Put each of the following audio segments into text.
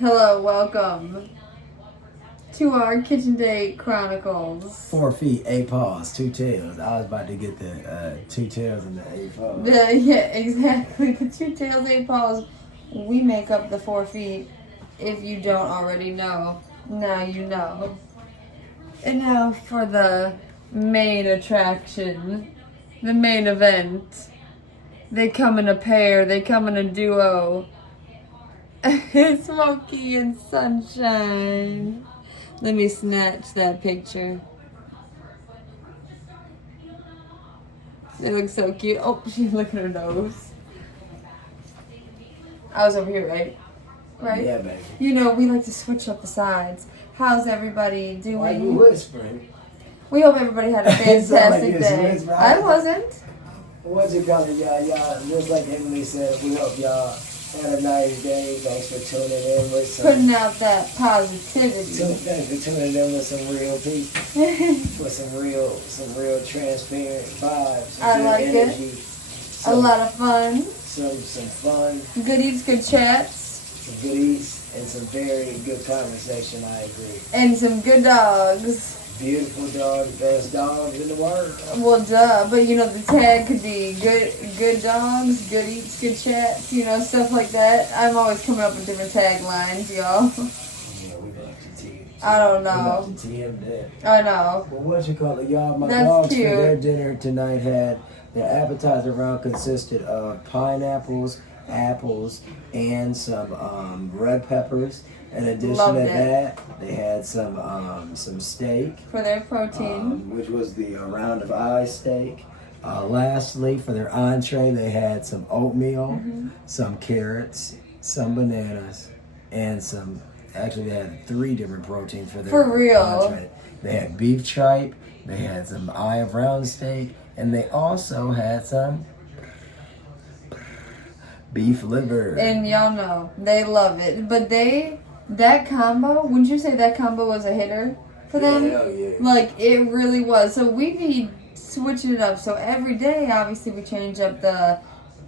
Hello, welcome to our Kitchen Date Chronicles. 4 feet, 8 paws, 2 tails. I was about to get the 2 tails and the 8 paws. Yeah, exactly. The 2 tails, 8 paws. We make up the 4 feet. If you don't already know, now you know. And now for the main attraction, the main event. They come in a pair, they come in a duo. Smokey and Sunshine. Let me snatch that picture. They look so cute. Oh, she's looking at her nose. I was over here, right? Right? Yeah, baby. You know, we like to switch up the sides. How's everybody doing? Why you whispering? We hope everybody had a fantastic day. I wasn't. What's it called, y'all? Just like Emily said, we hope y'all had a nice day. Thanks for tuning in with some... Putting out that positivity. Thanks for tuning in with some real people. With some real transparent vibes. I like energy, it. A lot of fun. Some fun. Good eats, good chats. Some good eats and some very good conversation, I agree. And some good dogs. Beautiful dogs, best dogs in the world. Well, duh, but you know, the tag could be good dogs, good eats, good chats, you know, stuff like that. I'm always coming up with different taglines, y'all. Yeah, we like to TM. I don't know. We like to TM that. I know. Well, what you call it, y'all? My That's dogs cute. for their dinner tonight had their appetizer round consisted of pineapples, apples, and some red peppers. In addition Loved to it. that, they had some steak, For their protein. which was the round of eye steak. Lastly, for their entree, they had some oatmeal, some carrots, some bananas, and some. Actually, they had 3 different proteins for their For real. entree. They had beef tripe, they had some eye of round steak, and they also had some beef liver. And y'all know, they love it. But that combo, wouldn't you say that combo was a hitter for them? Hell yeah. Like, it really was. So we be switching it up. So every day, obviously, we change up the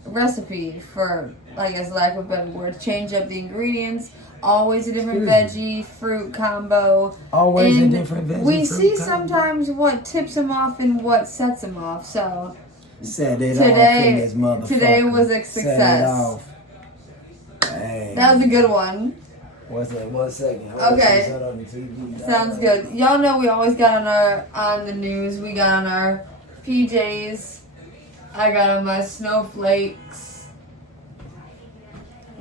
recipe for, I guess, lack of a better word, change up the ingredients. Always a different veggie, fruit combo. Always And a different veggie. we fruit see combo. sometimes what tips them off and what sets them off. So Set it off in this motherfucker. today was a Set it success. off. Hey. That was a good one. What's that? 1 second. Hold Okay. on, on the TV. Sounds good. Y'all know we always got on the news. We got on our PJs. I got on my snowflakes.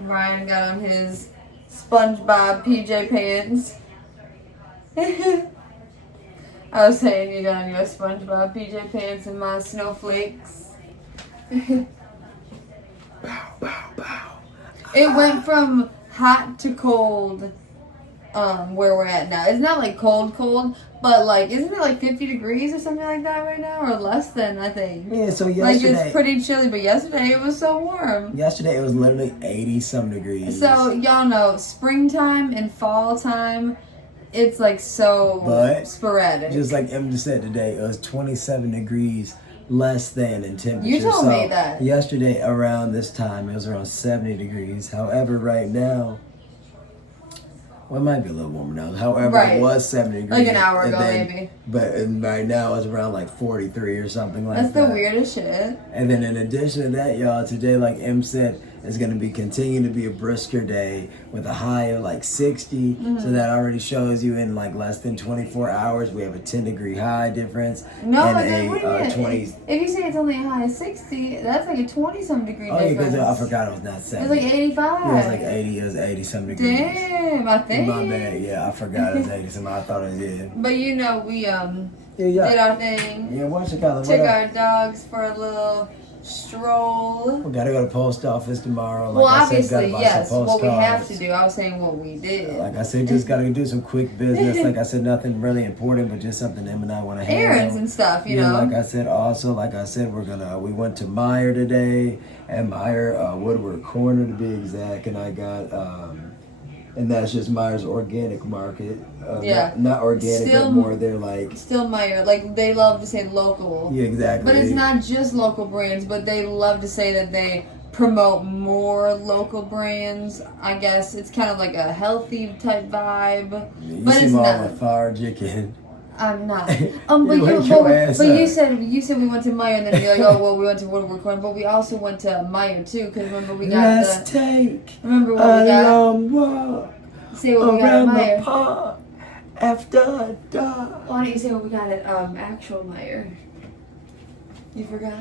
Ryan got on his SpongeBob PJ pants. I was saying you got on your SpongeBob PJ pants and my snowflakes. Bow, bow, bow. It went from hot to cold, where we're at now. It's not like cold, but like, isn't it like 50 degrees or something like that right now? Or less than, I think. Yeah, so Like, yesterday. it's pretty chilly, but yesterday it was so warm. Yesterday it was literally 80-some degrees. So, y'all know, springtime and fall time, it's like so But, sporadic. just like Emily said today, it was 27 degrees less than in temperature. You told me that. Yesterday around this time it was around 70 degrees. However, right now, well, it might be a little warmer now. However, Right. it was 70 degrees. Like an hour and ago, maybe. But right now it's around like 43 or something like That's that. the weirdest shit. And then in addition to that, y'all, today, like Em said, it's going to be continue to be a brisker day with a high of like 60. So that already shows you in like less than 24 hours, we have a 10-degree high difference. No, and then wait a minute. 20. If you say it's only a high of 60, that's like a 20-some degree Oh, yeah, difference. because I forgot it was not It 70. was like 85. It was like 80. It was 80-some degrees. Damn, I think. My bad. Yeah, I forgot it was 80-some. I thought it did. But you know, we Yeah, did yeah. our thing. Yeah, what's it called? Took our dogs for a little stroll. We gotta go to post office tomorrow. Like Well, I said, obviously, gotta buy yes. some What we have postcards. to do. I was saying what we did. Like I said, just gotta do some quick business. Like I said, nothing really important, but just something Em and I want to handle. Errands and stuff, you know. Like I said, we went to Meyer today, and Meyer Woodward Corner to be exact, and I got and that's just Meyer's organic market. Yeah. Not organic, Still- but more they're like. Still Meyer. Like, they love to say local. Yeah, exactly. But it's not just local brands, but they love to say that they promote more local brands. I guess it's kind of like a healthy type vibe. You But it's seem all not. lethargic and I'm not. You wake your ass But you up. said we went to Meyer, and then you're like, oh well, we went to Woodward Corn, but we also went to Meyer too, because remember we got let's take remember what a we got? long walk Say what we got at around the Meyer. park after dark. Why don't you say what we got at actual Meyer? You forgot?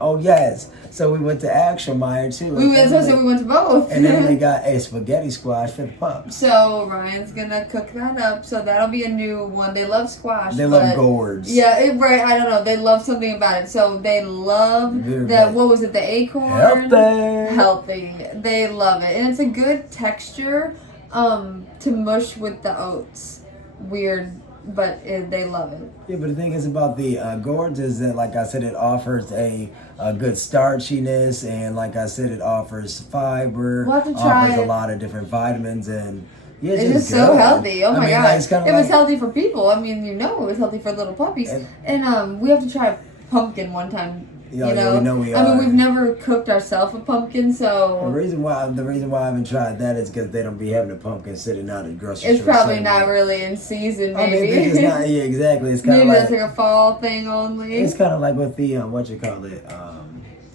Oh yes, so we went to actual Meyer too. We went to both. And then we got a spaghetti squash for the pups. So Ryan's gonna cook that up. So that'll be a new one. They love squash. They love gourds. Yeah, right. I don't know. They love something about it. So they love the what was it? The acorn. Healthy. They love it, and it's a good texture to mush with the oats. Weird, but they love it. Yeah, but the thing is about the gourds is that, like I said, it offers a good starchiness, and like I said, it offers fiber. We'll have to try offers it. a lot of different vitamins, and yeah, It is so healthy. Oh my god! Like, it was healthy for people. I mean, it was healthy for little puppies. And we have to try pumpkin one time. Yeah, you know? we know we I mean, are. we've never cooked ourselves a pumpkin, so The reason why I haven't tried that is because they don't be having a pumpkin sitting out at the grocery it's store. probably not really in season. I Maybe mean, it's not. Yeah, exactly. It's kind of maybe like that's like a fall thing only. it's kind of like with the what you call it,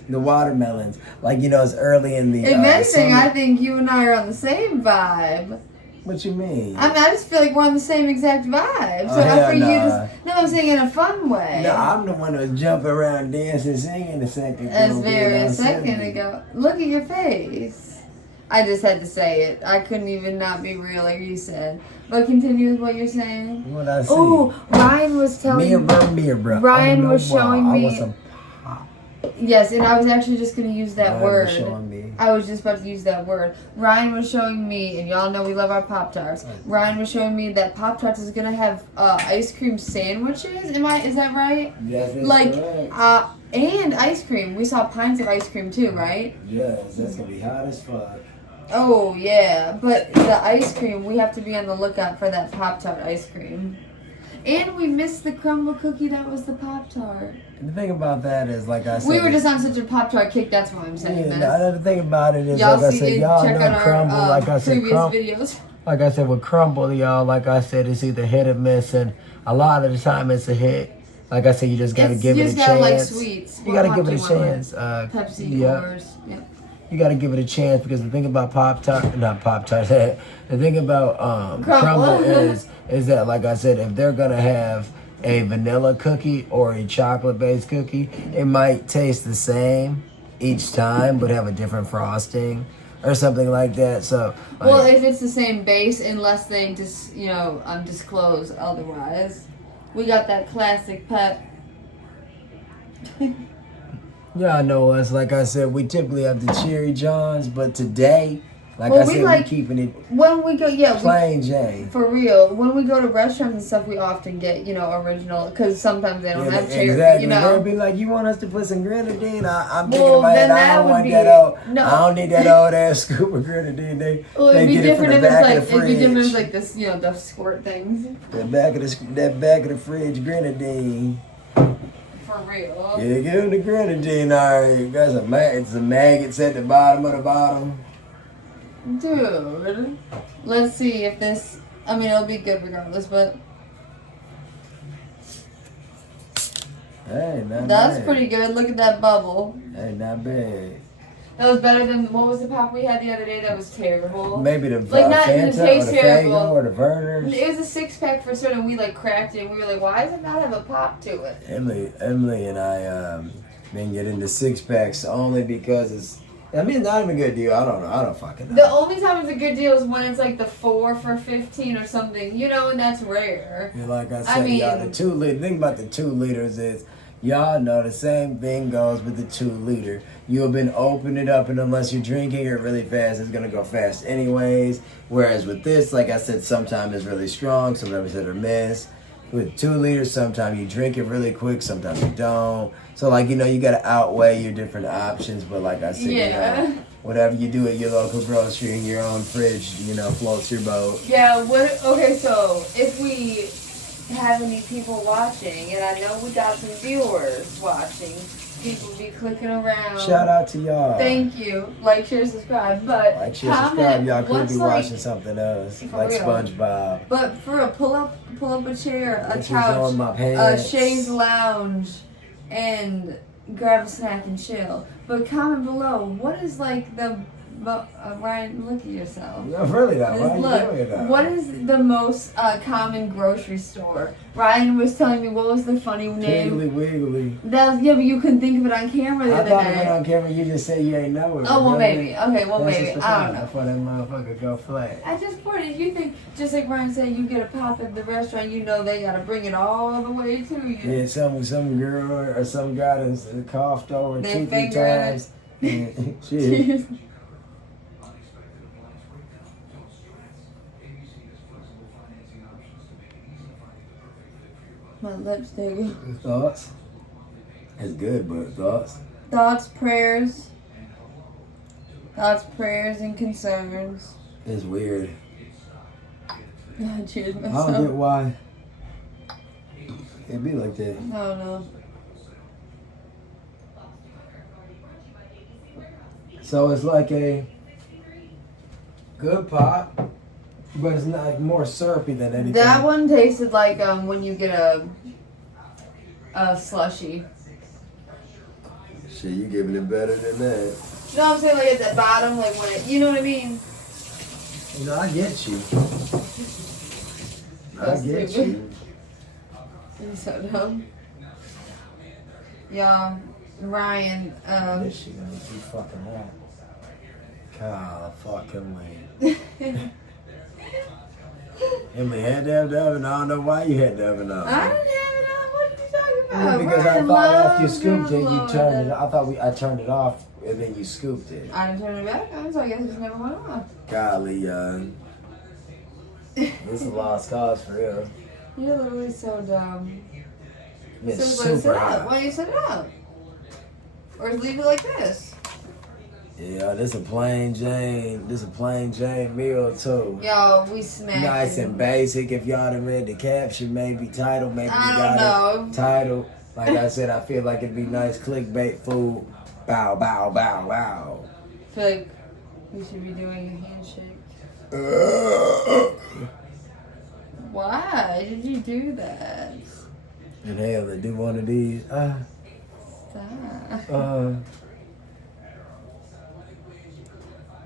the watermelons. Like it's early in the. If anything, summer. I think you and I are on the same vibe. What you mean? I mean, I just feel like we're on the same exact vibe. So hell for you, nah. no, I'm saying in a fun way. No, I'm the one who's jumping around, dancing, singing a second ago. That's very a second ago. Look at your face. I just had to say it. I couldn't even not be real like you said. But continue with what you're saying. What I see? Oh, Ryan was telling me, bro. Ryan was showing I me. want some. Yes, and I was actually just going to use that Ryan word. was showing me. I was just about to use that word. Ryan was showing me, and y'all know we love our Pop-Tarts. Ryan was showing me that Pop-Tarts is going to have ice cream sandwiches. Is that right? Yes, that's Like, correct. and ice cream. We saw pints of ice cream too, right? Yes, that's gonna be hot as fuck. Oh, yeah. But the ice cream, we have to be on the lookout for that Pop-Tart ice cream. And we missed the crumble cookie that was the Pop-Tart. And the thing about that is, like I said, We were just on such a Pop-Tart kick, that's why I'm saying this. The thing about it is, Y'all like I see said, it, y'all check know out crumble. our Like I said, previous videos. Like I said, with crumble, y'all, like I said, it's either hit or miss, and a lot of the time it's a hit. Like I said, you just gotta give it a chance. You just gotta like sweets. You gotta give it a chance. Pepsi or You gotta give it a chance because the thing about not Pop-Tart, the thing about crumble is that, like I said, if they're gonna have a vanilla cookie or a chocolate-based cookie, it might taste the same each time, but have a different frosting or something like that. So, well, if it's the same base, unless they just disclose otherwise, we got that classic pep. Yeah, I know us. Like I said, we typically have the Cherry Johns, but today, we're keeping it when we go, plain Jane. For real, when we go to restaurants and stuff, we often get original because sometimes they don't have cherry. Exactly. They'll be like, "You want us to put some grenadine?" I'm thinking about then it. I don't want that old. No. I don't need that old ass scoop of grenadine. It'd be different if it's like this, the squirt things. That back of the fridge grenadine. For real. Yeah, give him the grenadine. All right, guys, it's a maggots at the bottom of the bottom. Dude, let's see if this. I mean, it'll be good regardless, but. Hey, not That's bad. pretty good. Look at that bubble. Hey, not bad. That was better than what was the pop we had the other day? That was terrible. Maybe the not Fanta the taste or the terrible. Faygo or the Verner's. It was a 6-pack for certain. We cracked it. And we were like, why does it not have a pop to it? Emily and I been getting the 6-packs only because it's. I mean, not even a good deal. I don't know. I don't fucking know. The only time it's a good deal is when it's like the 4 for $15 or something, and that's rare. Yeah, like I said, y'all, the 2 liter. The thing about the 2 liters is, y'all know the same thing goes with the 2 liter. You've been opening it up, and unless you're drinking it really fast, it's gonna go fast anyways. Whereas with this, like I said, sometimes it's really strong, sometimes it's hit or miss. With 2 liters, sometimes you drink it really quick, sometimes you don't. So, you gotta outweigh your different options. But like I said, whatever you do at your local grocery in your own fridge, floats your boat. Yeah, okay, so if we have any people watching, and I know we got some viewers watching, people be clicking around. Shout out to y'all. Thank you. Like, share, subscribe. But Like, share, comment subscribe. Y'all could what's be like, watching something else, for like real. SpongeBob. But for a pull up a chair, a This is on my couch, a pants. chaise lounge, and grab a snack and chill. But comment below, what is like the Ryan, look at yourself. No, really though. Why are Look, you doing that? what is the most common grocery store? Ryan was telling me what was the funny name. Piggly Wiggly. That was, yeah, but you couldn't think of it on camera the I other thought it day. went on camera. You just said you ain't know it. Oh, well, really? maybe. Okay, well, That's maybe. just the I don't thing. know. Before that motherfucker go flat. I just pointed. You think, just like Ryan said, you get a pop at the restaurant, you know they gotta bring it all the way to you. Yeah, some girl or some guy that's coughed over They 2-3 finger it. times. And shit. My lipstick. Thoughts? It's good, but thoughts? Thoughts, prayers, and concerns. It's weird. Cheers I myself. don't get why it be like that. I don't know. So it's like a good pop, but it's not more syrupy than anything. That one tasted like when you get a slushy. Shit, you giving it better than that. You know what I'm saying? Like at the bottom, like when it, you know what I mean? You know, I get you. I That's get stupid. you. You're so dumb. Y'all, Ryan, This shit gonna be fucking hot. God, fuck Emily. Emily had to have the oven. I don't know why you had the oven on. I didn't have it on. What are you talking about? Because Ryan I thought after you loves scooped it, you Lord. turned it. I turned it off, and then you scooped it. I didn't turn it back on, so I guess it just never went on. Golly, this is a lost cause for real. You're literally so dumb. It's So why set super it up? hot. Why don't you set it up? Or just leave it like this? Yeah, this a plain Jane. This a plain Jane meal too. Yo, we snacking. Nice and basic. If y'all done read the caption, maybe title, maybe you I got don't know. it. Title. Like I said, I feel like it'd be nice clickbait food. Bow, bow, bow, bow. I feel like we should be doing a handshake. Why did you do that? Inhale and do one of these. Stop.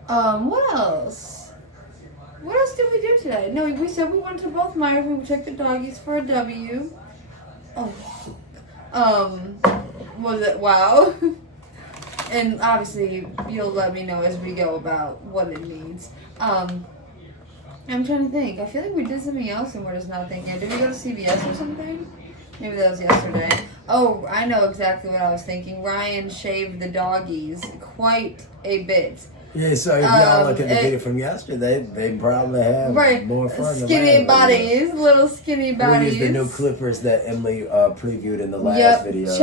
What else? What else did we do today? No, we said we went to both Myers. We checked the doggies for a W. Oh. Was it wow? And obviously, you'll let me know as we go about what it means. I'm trying to think. I feel like we did something else and we're just not thinking. Did we go to CVS or something? Maybe that was yesterday. Oh, I know exactly what I was thinking. Ryan shaved the doggies quite a bit. Yeah, so if y'all look at the video from yesterday, they probably have more fun. Skinny bodies, little skinny bodies. We used the new clippers that Emily previewed in the last video.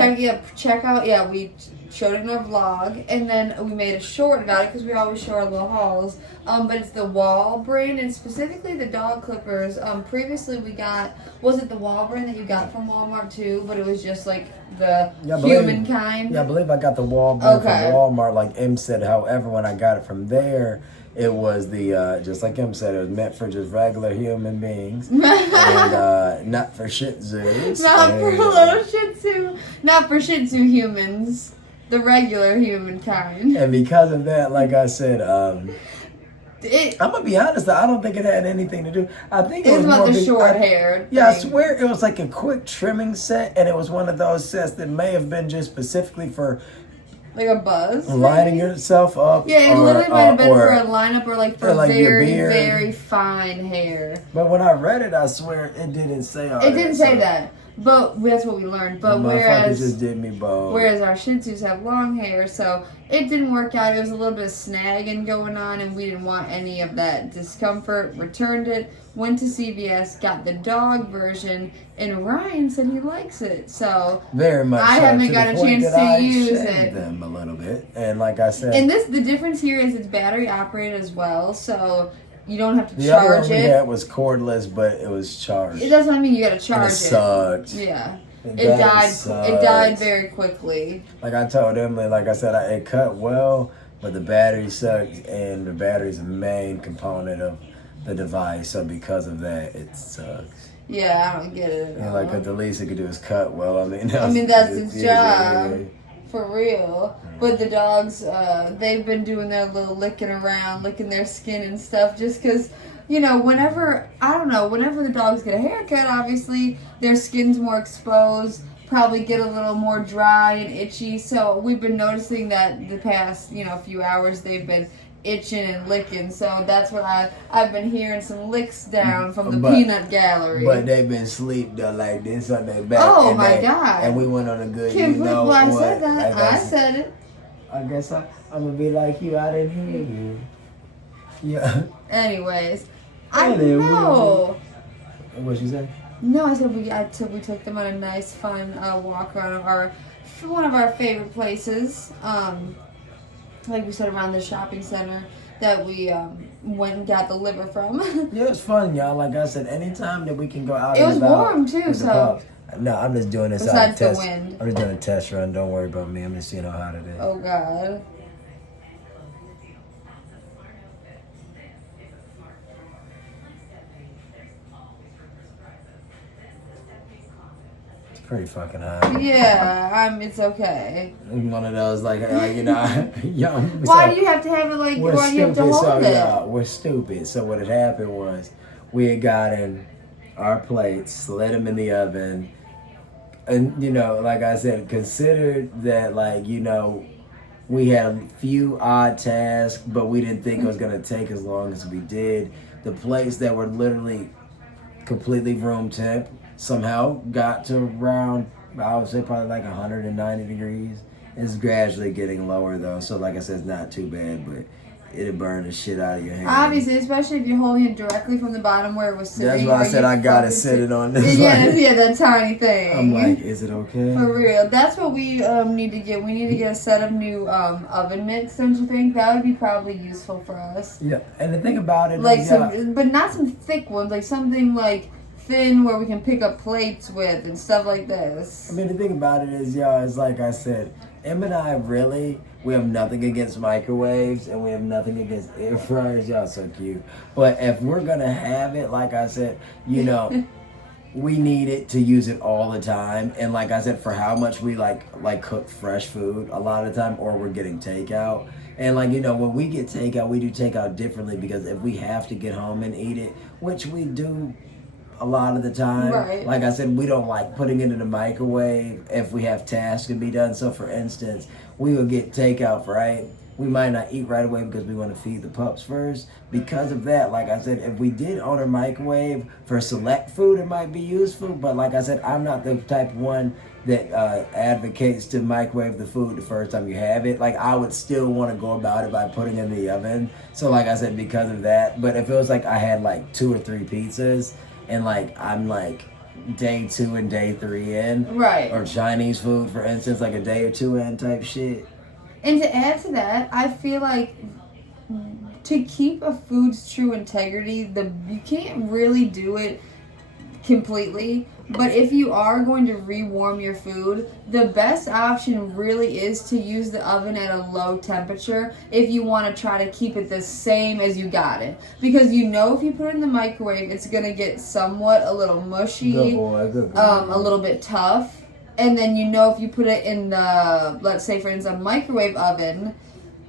Check out. Yeah, we showed it in our vlog, and then we made a short about it because we always show our little hauls. But it's the Wall brand, and specifically the dog clippers. Previously we got, was it the Wall brand that you got from Walmart too? But it was just like the human kind. Yeah, I believe I got the Wall brand from Okay. Walmart, like M said. However, when I got it from there, it was the just like M said, it was meant for just regular human beings, and not for Shih Tzus. Not for little Shih Tzu. Not for Shih Tzu humans. The regular human kind. And because of that, like I said, I'm gonna be honest. I don't think it had anything to do. I think it was about more the big- short hair. Yeah, I thing. swear it was like a quick trimming set, and it was one of those sets that may have been just specifically for Like a buzz. lining yourself up. Yeah, it literally might have been for a lineup or like for like your very, beard. very fine hair. But when I read it, I swear it didn't say all It that. didn't say that. But that's what we learned. But The motherfucker whereas just did me bold. our Shih Tzus have long hair, so it didn't work out. It was a little bit of snagging going on, and we didn't want any of that discomfort. Returned it, went to CVS, got the dog version, and Ryan said he likes it. So Very much. I so, haven't to got the a point chance that to I use shaved it. them a little bit, and like I said, and the difference here is it's battery operated as well, so you don't have to the other one charge we it. had was cordless, but it was charged. It doesn't mean you gotta and charge it sucked. Yeah. It died. sucks. It died very quickly. Like I told Emily, like I said, it cut well, but the battery sucks, and the battery's a main component of the device. So because of that, it sucks. Yeah, I don't get it. And like, 'cause the least it could do is cut well. I mean, that's its job. For real. But the dogs, they've been doing their little licking around, licking their skin and stuff just because, you know, whenever the dogs get a haircut, obviously, their skin's more exposed, probably get a little more dry and itchy. So we've been noticing that the past, few hours they've been itching and licking. So that's what I've been hearing some licks down from the peanut gallery. But they've been asleep though, like this on their back. Oh my God. And we went on a good, Can't believe I what? said that. I said it. I guess I'm gonna be like you. I didn't hear you. Yeah. Anyways, I know. What you say? No, I said we took them on a nice, fun walk around one of our favorite places. Like we said, around the shopping center that we went and got the liver from. Yeah, it's fun, y'all. Like I said, anytime that we can go out. It was warm too, so. No, I'm just doing this besides out of test. The wind. I'm just doing a test run. Don't worry about me. I'm just seeing how hot it is. Oh God. Pretty fucking hot. Yeah, it's okay. One of those young. Why do you have to have it like? Why do you have to hold it? Yeah, we're stupid. So what had happened was, we had gotten our plates, slid them in the oven, and like I said, considered that we had a few odd tasks, but we didn't think it was gonna take as long as we did. The plates that were literally completely room temp somehow got to around, I would say probably like 190 degrees. It's gradually getting lower though, so like I said, it's not too bad, but it'll burn the shit out of your hand. Obviously, especially if you're holding it directly from the bottom where it was sitting. That's why I said I gotta sit it on this. Yeah, that tiny thing. I'm like, is it okay? For real. That's what we need to get. We need to get a set of new oven mitts, don't you think? That would be probably useful for us. Yeah, and the thing about it like is, but not some thick ones, like something like thin where we can pick up plates with and stuff like this. I mean, the thing about it is, y'all, is like I said, Em and I we have nothing against microwaves and we have nothing against air fryers. Y'all so cute. But if we're gonna have it, like I said, we need it to use it all the time. And like I said, for how much we like cook fresh food a lot of the time, or we're getting takeout. And when we get takeout, we do takeout differently, because if we have to get home and eat it, which we do a lot of the time. Right. Like I said, we don't like putting it in the microwave if we have tasks to be done. So for instance, we will get takeout, right? We might not eat right away because we want to feed the pups first. Because of that, like I said, if we did own a microwave for select food, it might be useful. But like I said, I'm not the type of one that advocates to microwave the food the first time you have it. Like, I would still want to go about it by putting it in the oven. So like I said, because of that. But if it was like I had like 2 or 3 pizzas, and I'm day 2 and day 3 in, right? Or Chinese food, for instance, like a day or 2 in type shit. And to add to that, I feel like to keep a food's true integrity, you can't really do it completely. But if you are going to rewarm your food, the best option really is to use the oven at a low temperature if you want to try to keep it the same as you got it. Because if you put it in the microwave, it's going to get somewhat a little mushy, good boy. A little bit tough. And then if you put it in the, let's say for instance, a microwave oven,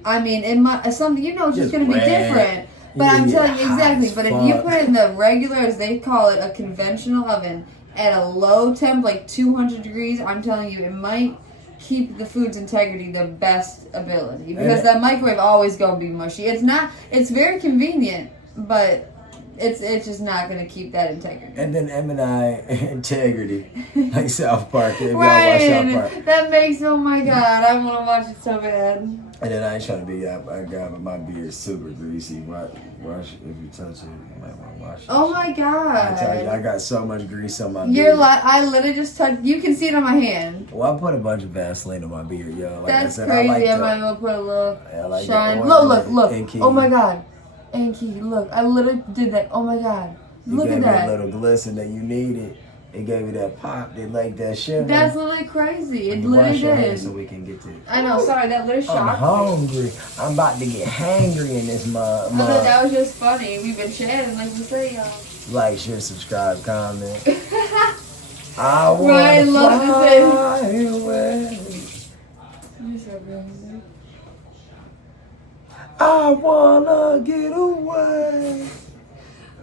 I mean, it's just going to be different. But I'm telling you exactly. But if you put it in the regular, as they call it, a conventional oven, at a low temp, like 200 degrees, I'm telling you, it might keep the food's integrity the best ability. Because that microwave always gonna be mushy. It's very convenient, but it's just not gonna keep that integrity. And then M&I integrity, like South Park. If right, y'all watch South Park. That makes, oh my God, I want to watch it so bad. And then I ain't trying to be that guy, but my beard's super greasy. Wash if you touch it, you might want to wash it. Oh my God! I tell you, I got so much grease on my beard. I literally just touched. You can see it on my hand. Well, I put a bunch of Vaseline on my beard, yo. Like That's I said, crazy. I might as well put a little shine. Look! Oh my God! Anki, look! I literally did that. Oh my God! Look at that! A little glisten that you needed. It gave me that pop. They like that shit. That's literally crazy. It Wash literally your hands did. so we can get to it. I know, sorry, that literally I'm shocked me. hungry. I'm about to get hangry in this mug. I thought that was just funny. We've been chatting, like you say, y'all. Like, share, subscribe, comment. I Ryan want loves to to fly away. You're so crazy. I wanna get away.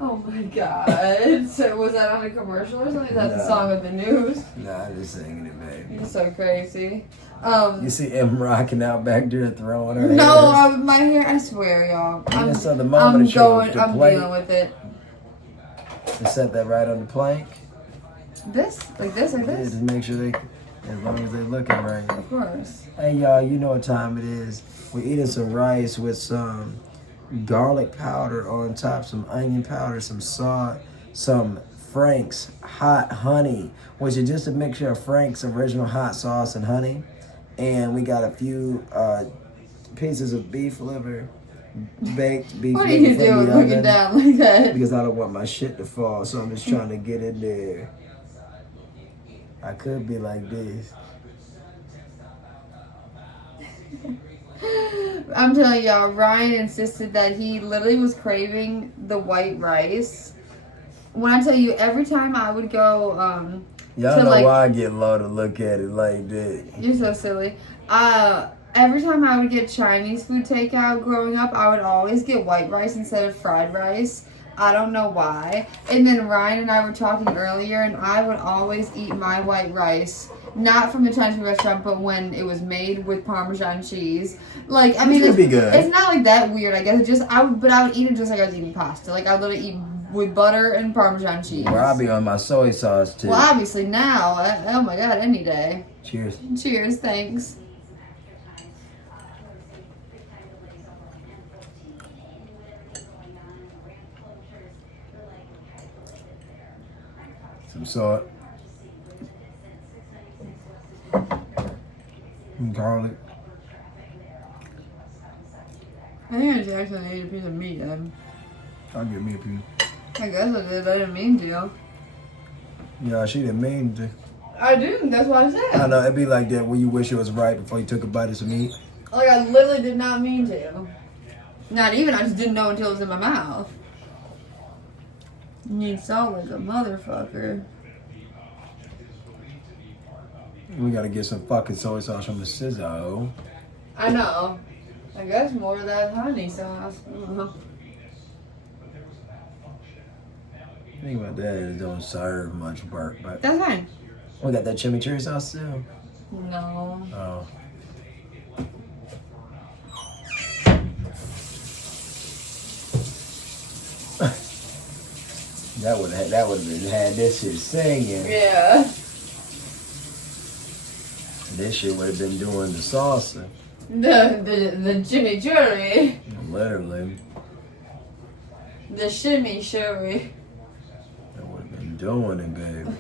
Oh my god. So was that on a commercial or something? That's the song of the news. Nah, I'm just singing it, baby. You're so crazy. You see Em rocking out back there throwing her No, hair. my hair, I swear, y'all. I'm So the moment it shows the I'm plate, dealing with it. to set that right on the plank. This? Like this, like Yeah, this? just make sure they, as long as they're looking right. Of course. Hey y'all, you know what time it is. We're eating some rice with some garlic powder on top, some onion powder, some salt, some Frank's hot honey, which is just a mixture of Frank's original hot sauce and honey. And we got a few pieces of beef liver, baked beef What are liver you from doing the looking oven, down like that? because I don't want my shit to fall, so I'm just trying to get in there. I could be like this. I'm telling y'all, Ryan insisted that he literally was craving the white rice. When I tell you, every time I would go, Y'all so know like, why I get low to look at it like that. you're so silly. Every time I would get Chinese food takeout growing up, I would always get white rice instead of fried rice. I don't know why. And then Ryan and I were talking earlier, and I would always eat my white rice. Not from the Chinese food restaurant, but when it was made with Parmesan cheese. Like, I mean, It would be good. It's not like that weird, I guess. It just, I would eat it just like I was eating pasta. Like, I would literally eat with butter and Parmesan cheese. Well, I'll be on my soy sauce too. Well, obviously now, oh my god, any day. Cheers. Cheers, thanks. Some salt. Some garlic. I think I just actually ate a piece of meat, Ed. I'll give me a piece. I guess I did. I didn't mean to. Yeah, she didn't mean to. I didn't. That's what I said. I know, it'd be like that when you wish it was right before you took a bite of some meat. Like, I literally did not mean to. Not even. I just didn't know until it was in my mouth. You need salt like a motherfucker. We gotta get some fucking soy sauce from the Shih-Tzu. I know. I guess more of that honey sauce. Think about that, it don't serve much work, but That's fine. we got that chimichurri sauce too. No. Oh. That would have had this shit singing. Yeah. This shit would have been doing the salsa. The chimichurri. Literally. The shimmy sherry. That would have been doing it, baby.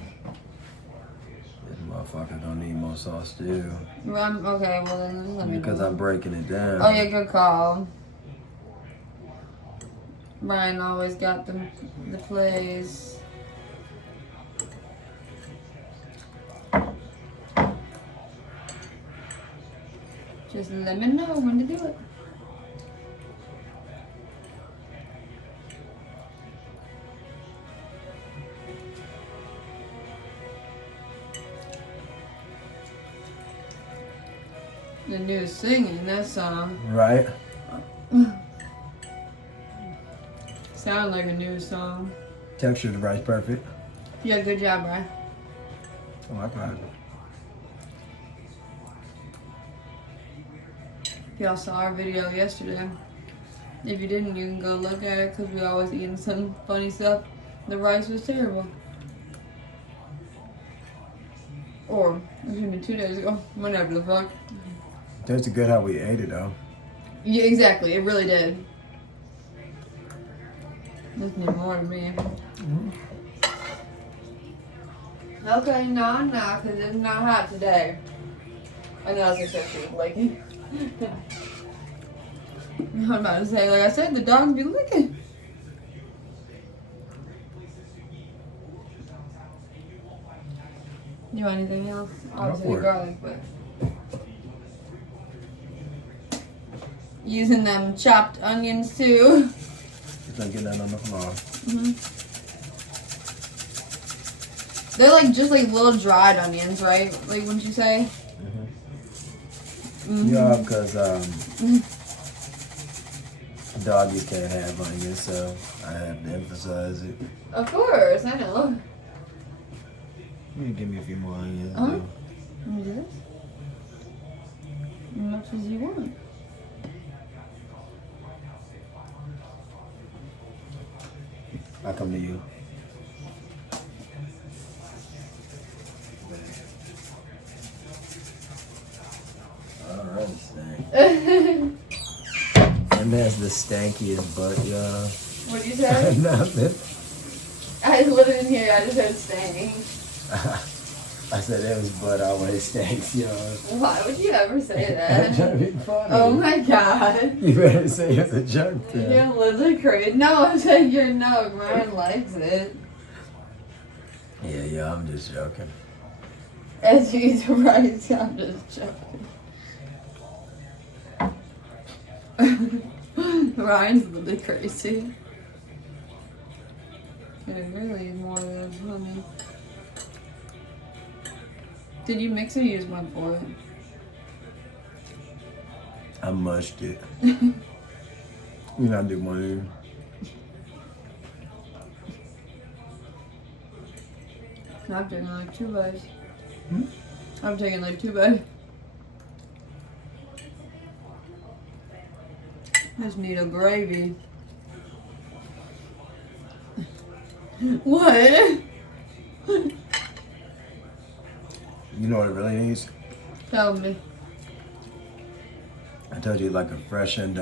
This motherfucker don't need more sauce too. Okay, well then let me Because know. I'm breaking it down. Oh yeah, good call. Brian always got the plays. Just let me know when to do it. The new singing, that song. Right? Sound like a new song. Texture of the rice perfect. Yeah, good job, Brian. Oh, I got it. Y'all saw our video yesterday. If you didn't, you can go look at it because we always eating some funny stuff. The rice was terrible. Or, excuse me, 2 days ago. Whenever the fuck. Tasted good how we ate it though. Yeah, exactly. It really did. Just need more to me. Okay, no, because it's not hot today. I know it's except Blakey. I'm about to say, like I said, the dogs be licking. do anything else. Obviously for it. garlic, but using them chopped onions too. Just gonna get that on the floor. They're like just like little dried onions, right? Like wouldn't you say? Yeah, because doggies can't have onions, so I have to emphasize it. Of course, I know. You can give me a few more onions. Uh-huh. too. Let me do this. As much as you want. I come to you. Alright, stank. And that's the stankiest butt, y'all. What'd you say? Nothing. I literally didn't hear you. I just heard staying. I said that was butt always stinks, y'all. Why would you ever say I'm that? trying to be funny. Oh my god. You better say it's a joke then. You're literally crazy. No, I'm saying you're no. Ryan likes it. Yeah, I'm just joking. As you eat the rice, I'm just joking. Ryan's literally crazy. It really is more than funny. Did you mix it or you just went for it? I mushed it. You know, I do one. I'm taking like 2 bites. I'm taking like 2 bites. Just need a gravy. What? You know what it really needs? Tell me. I told you, like a fresh and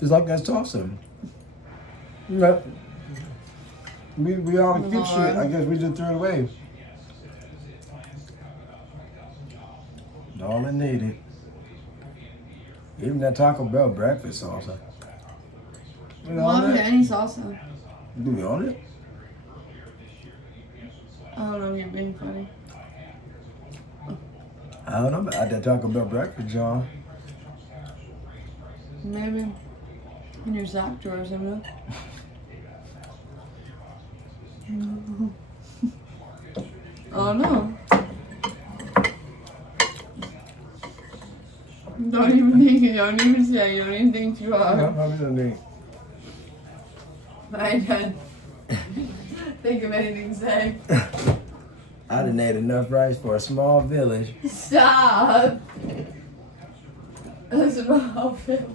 just like that salsa. Yep. We all keep shit. I guess we just threw it away. All it needed. Even that Taco Bell breakfast salsa. You know Love that? any salsa. Do we own it? I don't know if you're being funny. I don't know about that Taco Bell breakfast, John. Maybe in your sock drawer or something. Oh no. Don't even think it, don't even say, you don't even think you are. I done. Think of anything to say. I done ate enough rice for a small village. Stop. A small village.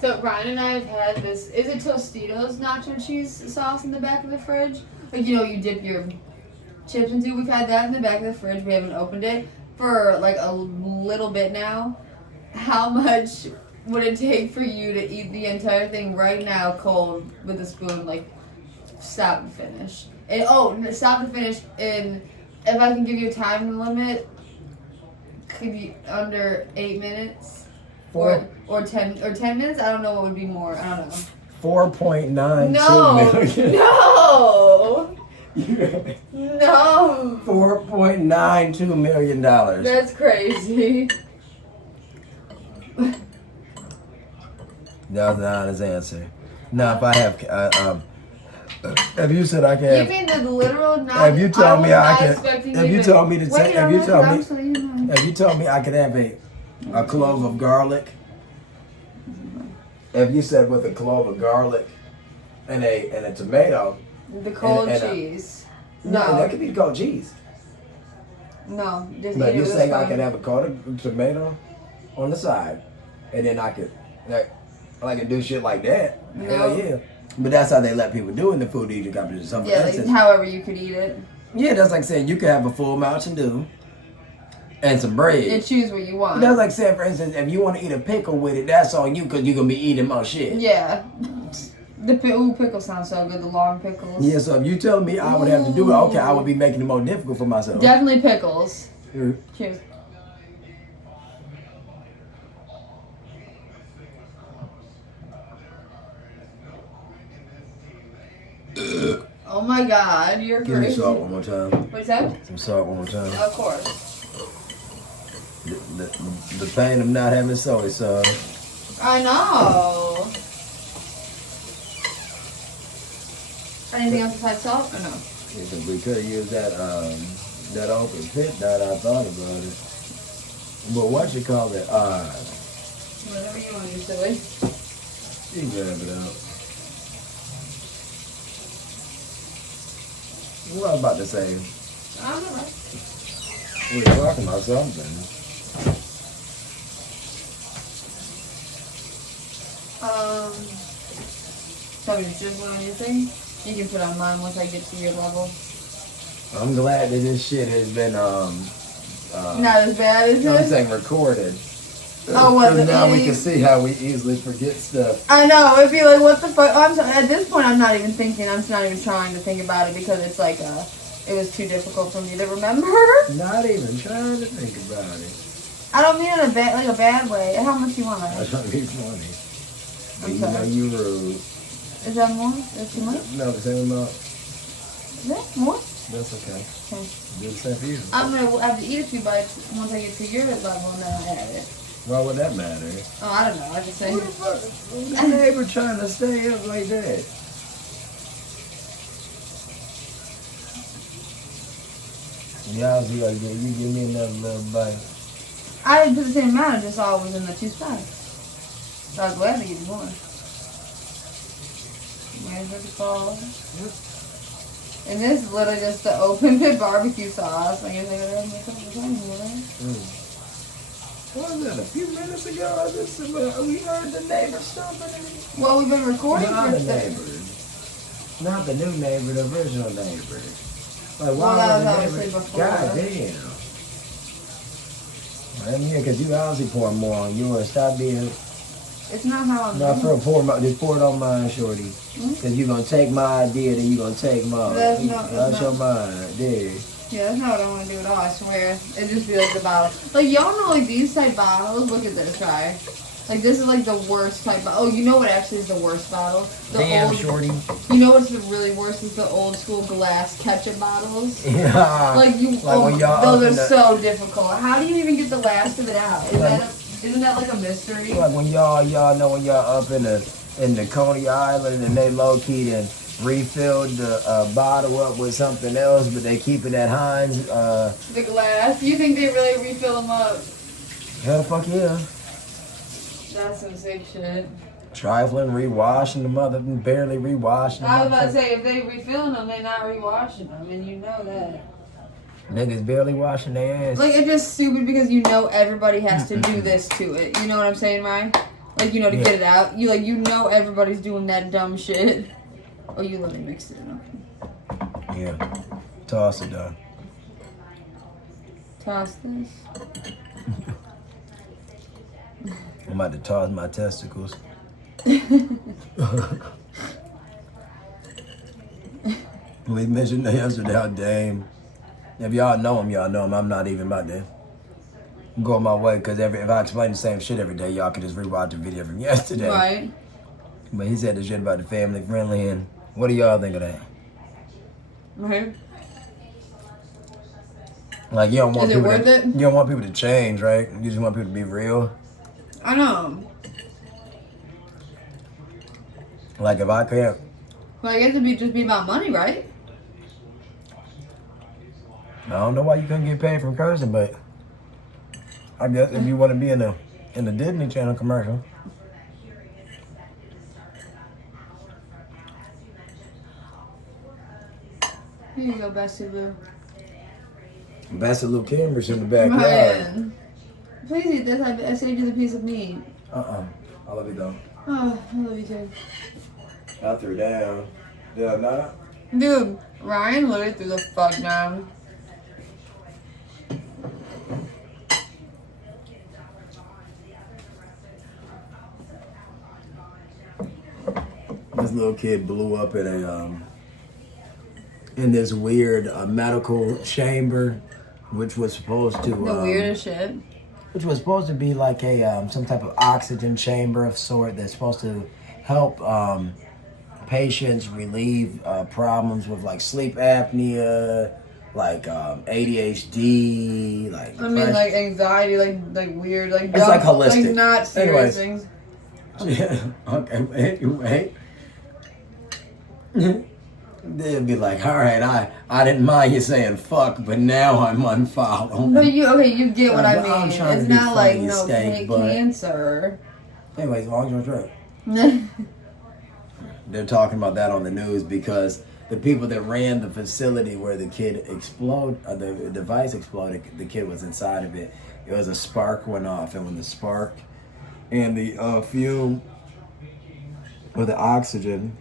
So Ryan and I have had this, is it Tostitos nacho cheese sauce in the back of the fridge? Like, you know, you dip your chips into. We've had that in the back of the fridge. We haven't opened it for like a little bit now. How much would it take for you to eat the entire thing right now cold with a spoon? Like, stop and finish. And, stop and finish. And if I can give you a time limit, could you under 8 minutes? Or 10 minutes? I don't know what would be more. I don't know. 4.9 No. million. No. No. $4.92 million. That's crazy. That was the honest answer. Now, if I have, if you said I can have, You mean the literal? Not, if you told me I could, if you told me to Wait, take, if you told me, so you know. if you told me I could have a clove of garlic, if you said with a clove of garlic and a tomato, The cold and cheese. no, that could be cold cheese. No, just But eat it you with saying a I spoon. could have a cold tomato on the side, and then I could do shit like that. No. Hell yeah. But that's how they let people do in the food eating competition. Yeah, like however you could eat it. Yeah, that's like saying you could have a full Mountain Dew and some bread. And choose what you want. That's like saying, for instance, if you want to eat a pickle with it, that's on you because you're going to be eating more shit. Yeah. Pickles sound so good. The long pickles. Yeah, so if you tell me I would have to do it, okay, I would be making it more difficult for myself. Definitely pickles. Mm. Cheers. Oh my God, you're Give me crazy. salt one more time. What's that? Some salt one more time. Of course. The pain of not having soy sauce. I know. Anything else besides salt or no? Yeah, we could have used that open pit that I thought about it. But what you call it? Whatever you want to use, silly. You can grab it out. What I was about to say? I don't know. We were talking about something. So you just went on your thing? You can put on mine once I get to your level. I'm glad that this shit has been Not as bad as I'm this? saying recorded. Oh, what? Because now we can see how we easily forget stuff. I know. It'd be like, what the fuck? I'm sorry. At this point, I'm not even thinking. I'm just not even trying to think about it because it's like, it was too difficult for me to remember. Not even trying to think about it. I don't mean in a bad way. How much you want? I trying to be funny. But I'm you know sorry. you rude. Is that more? Is that too much? No, the same amount. Is that more? That's okay. Okay. Do the same for you. I'm gonna have to eat a few bites once I get to your level and then I'll add it. Why would that matter? Oh, I don't know. I just say. Who the fuck? Who's the neighbor trying to stay up like that? Yeah, I was like, you give me another little bite. I didn't put the same amount. It just all was in the two spots. So I was glad to give you more. Where's the fall? And this is literally just the open pit barbecue sauce. Like you're thinking, right? What was that? A few minutes ago, we heard the neighbor stomping. Well, we've been recording Not for the neighbor. Not the new neighbor, the original neighbor. Like, Well, why that was was the obviously neighbor? before. God damn. I'm here because you obviously pour more on yours. Stop being. It's not how I'm No, doing. just pour it on mine, shorty. Because you're going to take my idea, then you're going to take mine. That's not- That's your mind right there. Yeah, that's not what I want to do at all, I swear. It'd just be like the bottle. Like, y'all know, like, these type bottles, look at this, try. Like, this is, like, the worst type bottle. Oh, you know what actually is the worst bottle? The old, shorty. You know what's the really worst is the old school glass ketchup bottles? Yeah. Like, you, Like when y'all those open are so difficult. How do you even get the last of it out? Isn't that like a mystery? Like when y'all know when y'all up in the Coney Island and they low key and refilled the bottle up with something else, but they keep it at Heinz. The glass. You think they really refill them up? Hell the fuck yeah. That's some sick shit. Trifling, rewashing the mother, barely rewashing them. I was about to say, if they refilling them, they're not rewashing them, and you know that. Niggas barely washing their ass. Like, it's just stupid because you know everybody has to do this to it. You know what I'm saying, Ryan? Like, you know, to get it out. You know everybody's doing that dumb shit. Oh, you let me mix it up. Yeah. Toss it though. Toss this. I'm about to toss my testicles. We mentioned yesterday how Dame. If y'all know him, y'all know him. I'm not even about to go my way because if I explain the same shit every day, y'all can just rewatch the video from yesterday. Right. But he said the shit about the family friendly, and what do y'all think of that? Right. Like you don't want Is it people worth it? You don't want people to change, right? You just want people to be real. I know. Like if I can't. Well, I guess it'd just be about money, right? I don't know why you couldn't get paid from cursing, but I guess if you want to be in the Disney Channel commercial. Here you go, Bessie Lou. That's a little cameras in the backyard. Man. Please eat this. I saved you the piece of meat. I love you though. Oh, I love you too. I threw down. Yeah, not. Dude, Ryan literally threw the fuck down. This little kid blew up in a in this weird medical chamber, which was supposed to The weirdest shit. which was supposed to be like a some type of oxygen chamber of sort that's supposed to help patients relieve problems with like sleep apnea, like ADHD, like I mean, like anxiety, like weird, like it's like holistic, like not serious Anyways. things. Yeah. Okay. Wait. They'd be like, all right, I didn't mind you saying fuck, but now I'm unfollowed. But you get what I But I'm mean. trying It's to be not like funny, no steak, but- cancer. Anyways, long story short, they're talking about that on the news because the people that ran the facility where the kid the device exploded, the kid was inside of it. It was a spark went off, and when the spark and the fume or the oxygen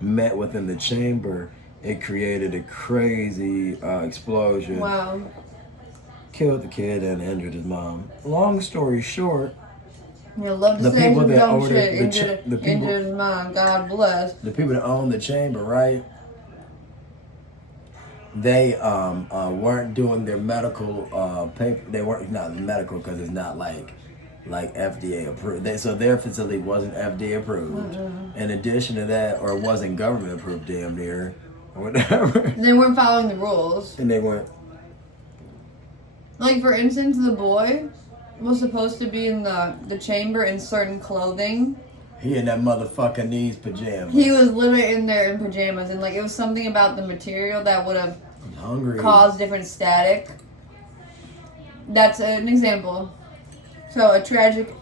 met within the chamber, it created a crazy explosion. Wow. Killed the kid and injured his mom. Long story short, You love to The say people some that dumb ordered shit. the people- Injured his mom. God bless. the people that own the chamber, right? They weren't doing their medical paper. They weren't not medical because it's not like FDA approved. So their facility wasn't FDA approved. In addition to that, or it wasn't government approved, damn near, or whatever. They weren't following the rules. And they went. Like, for instance, the boy was supposed to be in the chamber in certain clothing. He in that motherfucker needs pajamas. He was literally in there in pajamas, and like it was something about the material that would have I'm hungry. caused different static. That's an example. So a tragic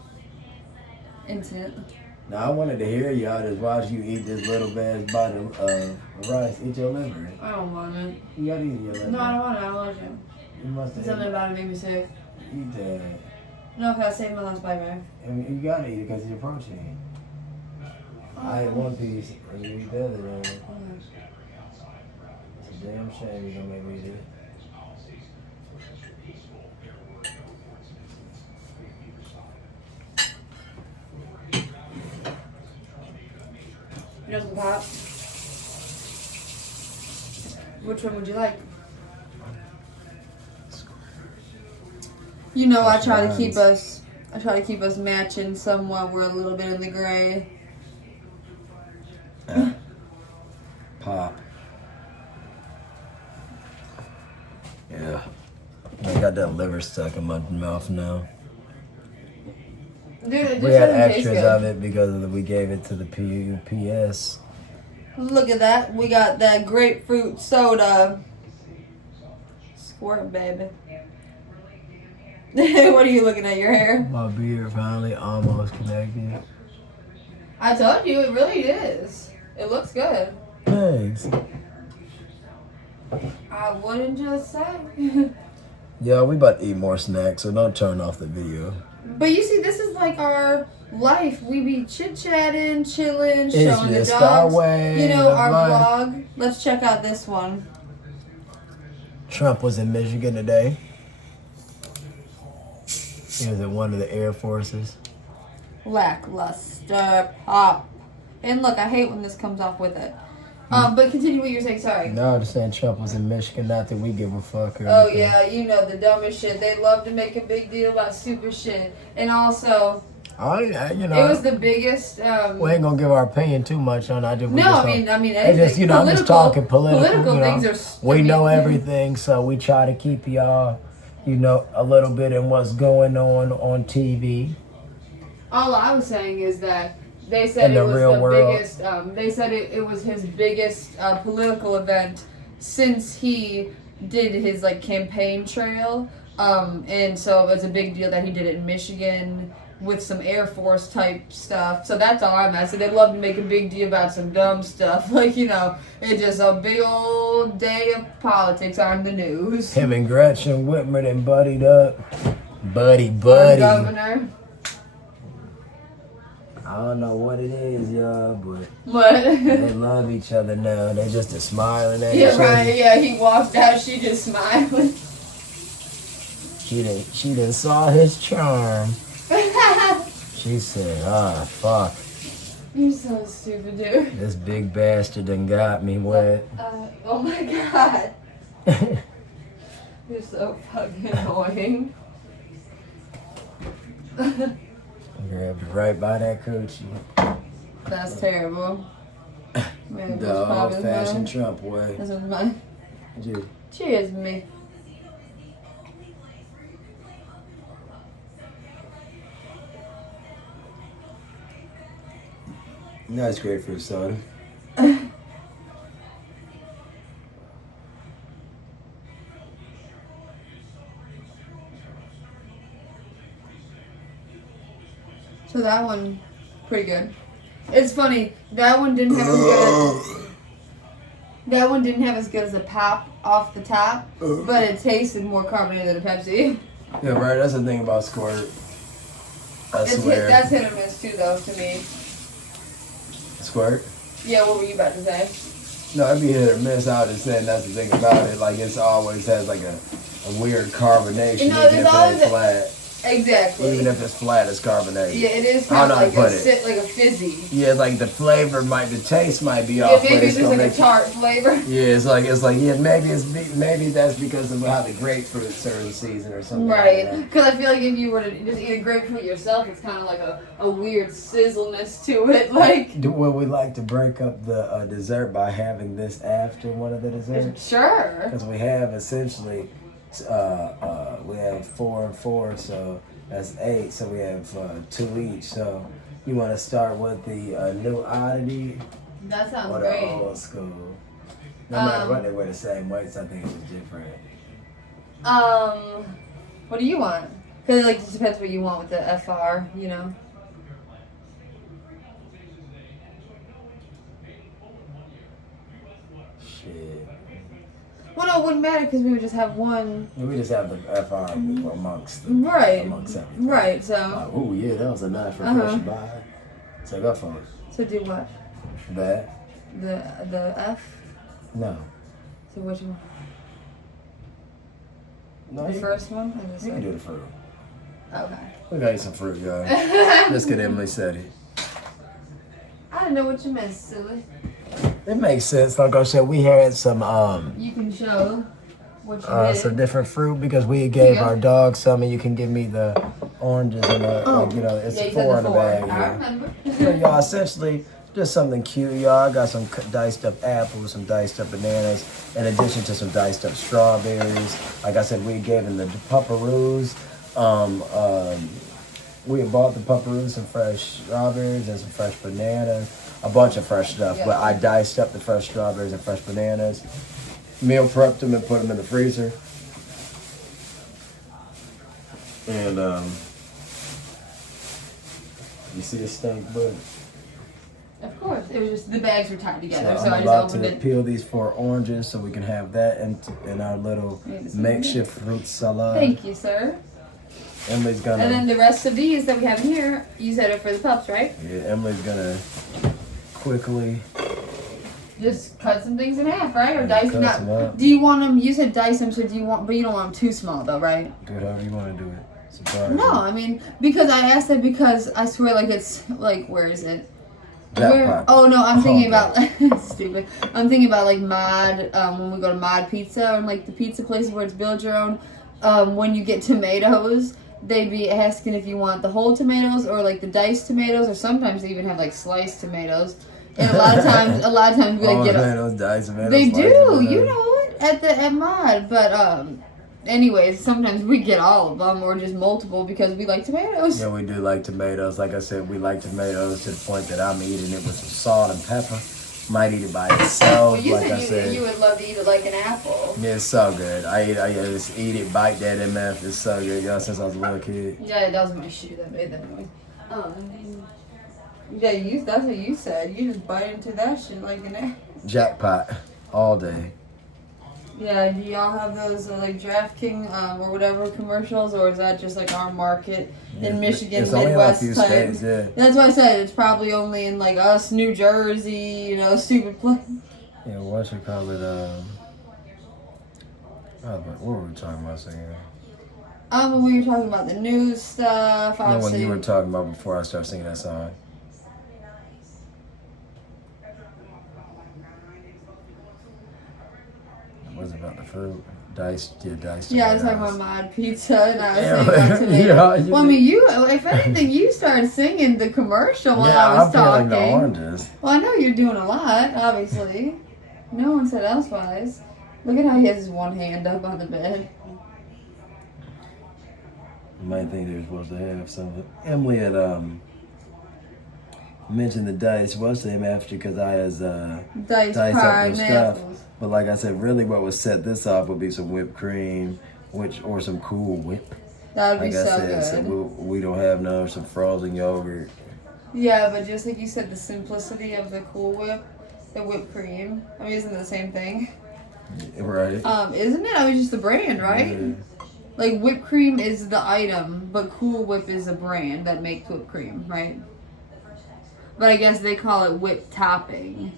incident. Now I wanted to hear y'all just watch you eat this little ass bite of rice. Eat your liver. I don't want it. You gotta eat your liver. No, I don't want it. I don't want you. You must have Something about it made me sick. eat that. No, because I saved my last bite back. I mean, you gotta eat it because it's your protein. I ate one piece and you eat the other one. It's a damn shame you're gonna make me do it. You know some pop? Which one would you like? You know, I try to keep us matching somewhat. We're a little bit in the gray. Pop. Yeah. I got that liver stuck in my mouth now. Dude, it just We had doesn't taste extras good. of it because we gave it to the PUPS. Look at that. We got that grapefruit soda. Squirt, baby. What are you looking at? Your hair? My beard finally almost connected. I told you, it really is. It looks good. Thanks. I wouldn't just say. Yeah, we about to eat more snacks, so don't turn off the video. But you see, this is like our life. We be chit-chatting, chilling, It's showing the just dogs. our way You know, of our life. vlog. Let's check out this one. Trump was in Michigan today. He was in one of the Air Forces. Lackluster pop. And look, I hate when this comes off with it. But continue what you're saying, sorry. No, I'm just saying Trump was in Michigan, not that we give a fuck. Or Oh anything. yeah, you know the dumbest shit. They love to make a big deal about stupid shit. And also, Oh, yeah, you know. it was the biggest we ain't gonna give our opinion too much on it. No, I mean It's anything. just, you know, I'm just talking political. Political you know. things are We know stupid. everything, so we try to keep y'all, you know, a little bit in what's going on TV. All I was saying is that they said In the it was real the world. biggest. They said it was his biggest political event since he did his like campaign trail. And so it was a big deal that he did it in Michigan with some Air Force type stuff. So that's all I'm asking. They love to make a big deal about some dumb stuff. Like, you know, it's just a big old day of politics on the news. Him and Gretchen Whitmer and buddied up. Buddy. Our governor. I don't know what it is, y'all, but What? they love each other now. They just are smiling at each Yeah, other. right. Yeah, he walked out. She just smiling. She done saw his charm. She said, fuck. You're so stupid, dude. This big bastard done got me wet. Oh my god. You're so fucking annoying. Grabbed right by that coochie. That's terrible. Man, The old-fashioned Trump way. This was mine. Dude. Cheers, me. Nice grapefruit soda. So that one, pretty good. It's funny, that one didn't have as good that one didn't have as good as a pop off the top, but it tasted more carbonated than a Pepsi. Yeah, right. That's the thing about Squirt. I swear. That's hit or miss too, though, to me. Squirt? Yeah, what were you about to say? No, it'd be hit or miss. I was just saying that's the thing about it. Like, it's always has like a weird carbonation, You know, even if it ain't flat. Exactly. Even if it's flat, it's carbonated. Yeah, it is I kind don't of know like how to put it. like a fizzy. Yeah, like the flavor the taste might be Yeah, off. maybe but it's just gonna like a make tart flavor. Yeah, it's like yeah, maybe that's because of how the grapefruits are in season or something. Right, Like because I feel like if you were to just eat a grapefruit yourself, it's kind of like a weird sizzleness to it. Like, would we like to break up the dessert by having this after one of the desserts? sure. Because we have essentially, we have 4 and 4, so that's 8. So we have 2 each. So you want to start with the new oddity That sounds or the great. old school? No matter what, they were the same weights. I think it was different. What do you want? Because like it just depends what you want with the FR, you know. Shit. Well, no, it wouldn't matter because we would just have one. We just have the FR amongst them. Right. Amongst everything. Right. So. Oh yeah, that was a nice refreshing buy. So go for it. So do what? That? The F. No. So which one? No, The you, first one. Or the you can second? do the fruit. Okay. We got you some fruit, y'all. Let's get Emily said it. I didn't know what you meant, silly. It makes sense. Like I said, we had some You can show what you did. some different fruit because we gave Yeah. our dog some, and you can give me the oranges and the like, you know, it's Yeah, you 4 said in the the 4. bag. I Yeah. remember. So y'all, essentially, just something cute, y'all. I got some diced up apples, some diced up bananas, in addition to some diced up strawberries. Like I said, we gave them the pupperoos. We had bought the pupperoos, some fresh strawberries and some fresh bananas, a bunch of fresh stuff. Yeah. But I diced up the fresh strawberries and fresh bananas, meal prepped them and put them in the freezer. And you see the stink, but Of course, it was just the bags were tied together, so I'm I just about opened to it. peel these 4 oranges so we can have that in our little makeshift fruit salad. Thank you, sir. Emily's gonna. And then the rest of these that we have in here, you said it for the pups, right? Yeah, Emily's gonna quickly. Just cut some things in half, right? Or Yeah, dice cut them some up. up. Do you want them? You said dice them, so do you want? But you don't want them too small, though, right? Do it however you want to do it. Surprise. No, I mean because I asked that because I swear, like it's like where is it? Jackpot. Oh no, I'm thinking Oh, about stupid. I'm thinking about like Mod. When we go to Mod Pizza and like the pizza places where it's build your own. When you get tomatoes, they'd be asking if you want the whole tomatoes or like the diced tomatoes, or sometimes they even have like sliced tomatoes. And a lot of times we like get. Tomatoes, diced tomatoes. They sliced do, tomatoes. you know it at Mod, but anyways, sometimes we get all of them or just multiple because we like tomatoes. Yeah, we do like tomatoes. Like I said, we like tomatoes to the point that I'm eating it with some salt and pepper. Might eat it by itself. Well, you like I said, you would love to eat it like an apple. Yeah, it's so good. I just eat it, bite that MF. It's so good, y'all, since I was a little kid. Yeah, that was my shoe that made that noise. Yeah, that's what you said. You just bite into that shit like an apple. Jackpot. All day. Yeah, do y'all have those like DraftKings or whatever commercials, or is that just like our market in Michigan, it's only in a Midwest few type? states, yeah. That's why I said it's probably only in like us, New Jersey, you know, stupid place. Yeah, what you call it? What were we talking about singing? When we were talking about the news stuff, No, when obviously. you were talking about before I started singing that song. fruit. Diced tomatoes. Yeah, I was talking about mod pizza, and I was saying about tomato. Yeah, Well, I mean, if anything, you started singing the commercial while I was talking. The oranges. Well, I know you're doing a lot, obviously. No one said elsewise. Look at how he has his one hand up on the bed. You might think they're supposed to have something. Emily had mentioned the dice. What's the name after? Because I has Diced up pie, with apples. stuff. But like I said, really what would set this off would be some whipped cream, or some Cool Whip. That would be Like I so said, good. so we don't have none, some frozen yogurt. Yeah, but just like you said, the simplicity of the Cool Whip, the whipped cream. I mean, isn't it the same thing? Right. Isn't it? I mean, just the brand, right? Yeah. Like whipped cream is the item, but Cool Whip is a brand that makes whipped cream, right? But I guess they call it whipped topping.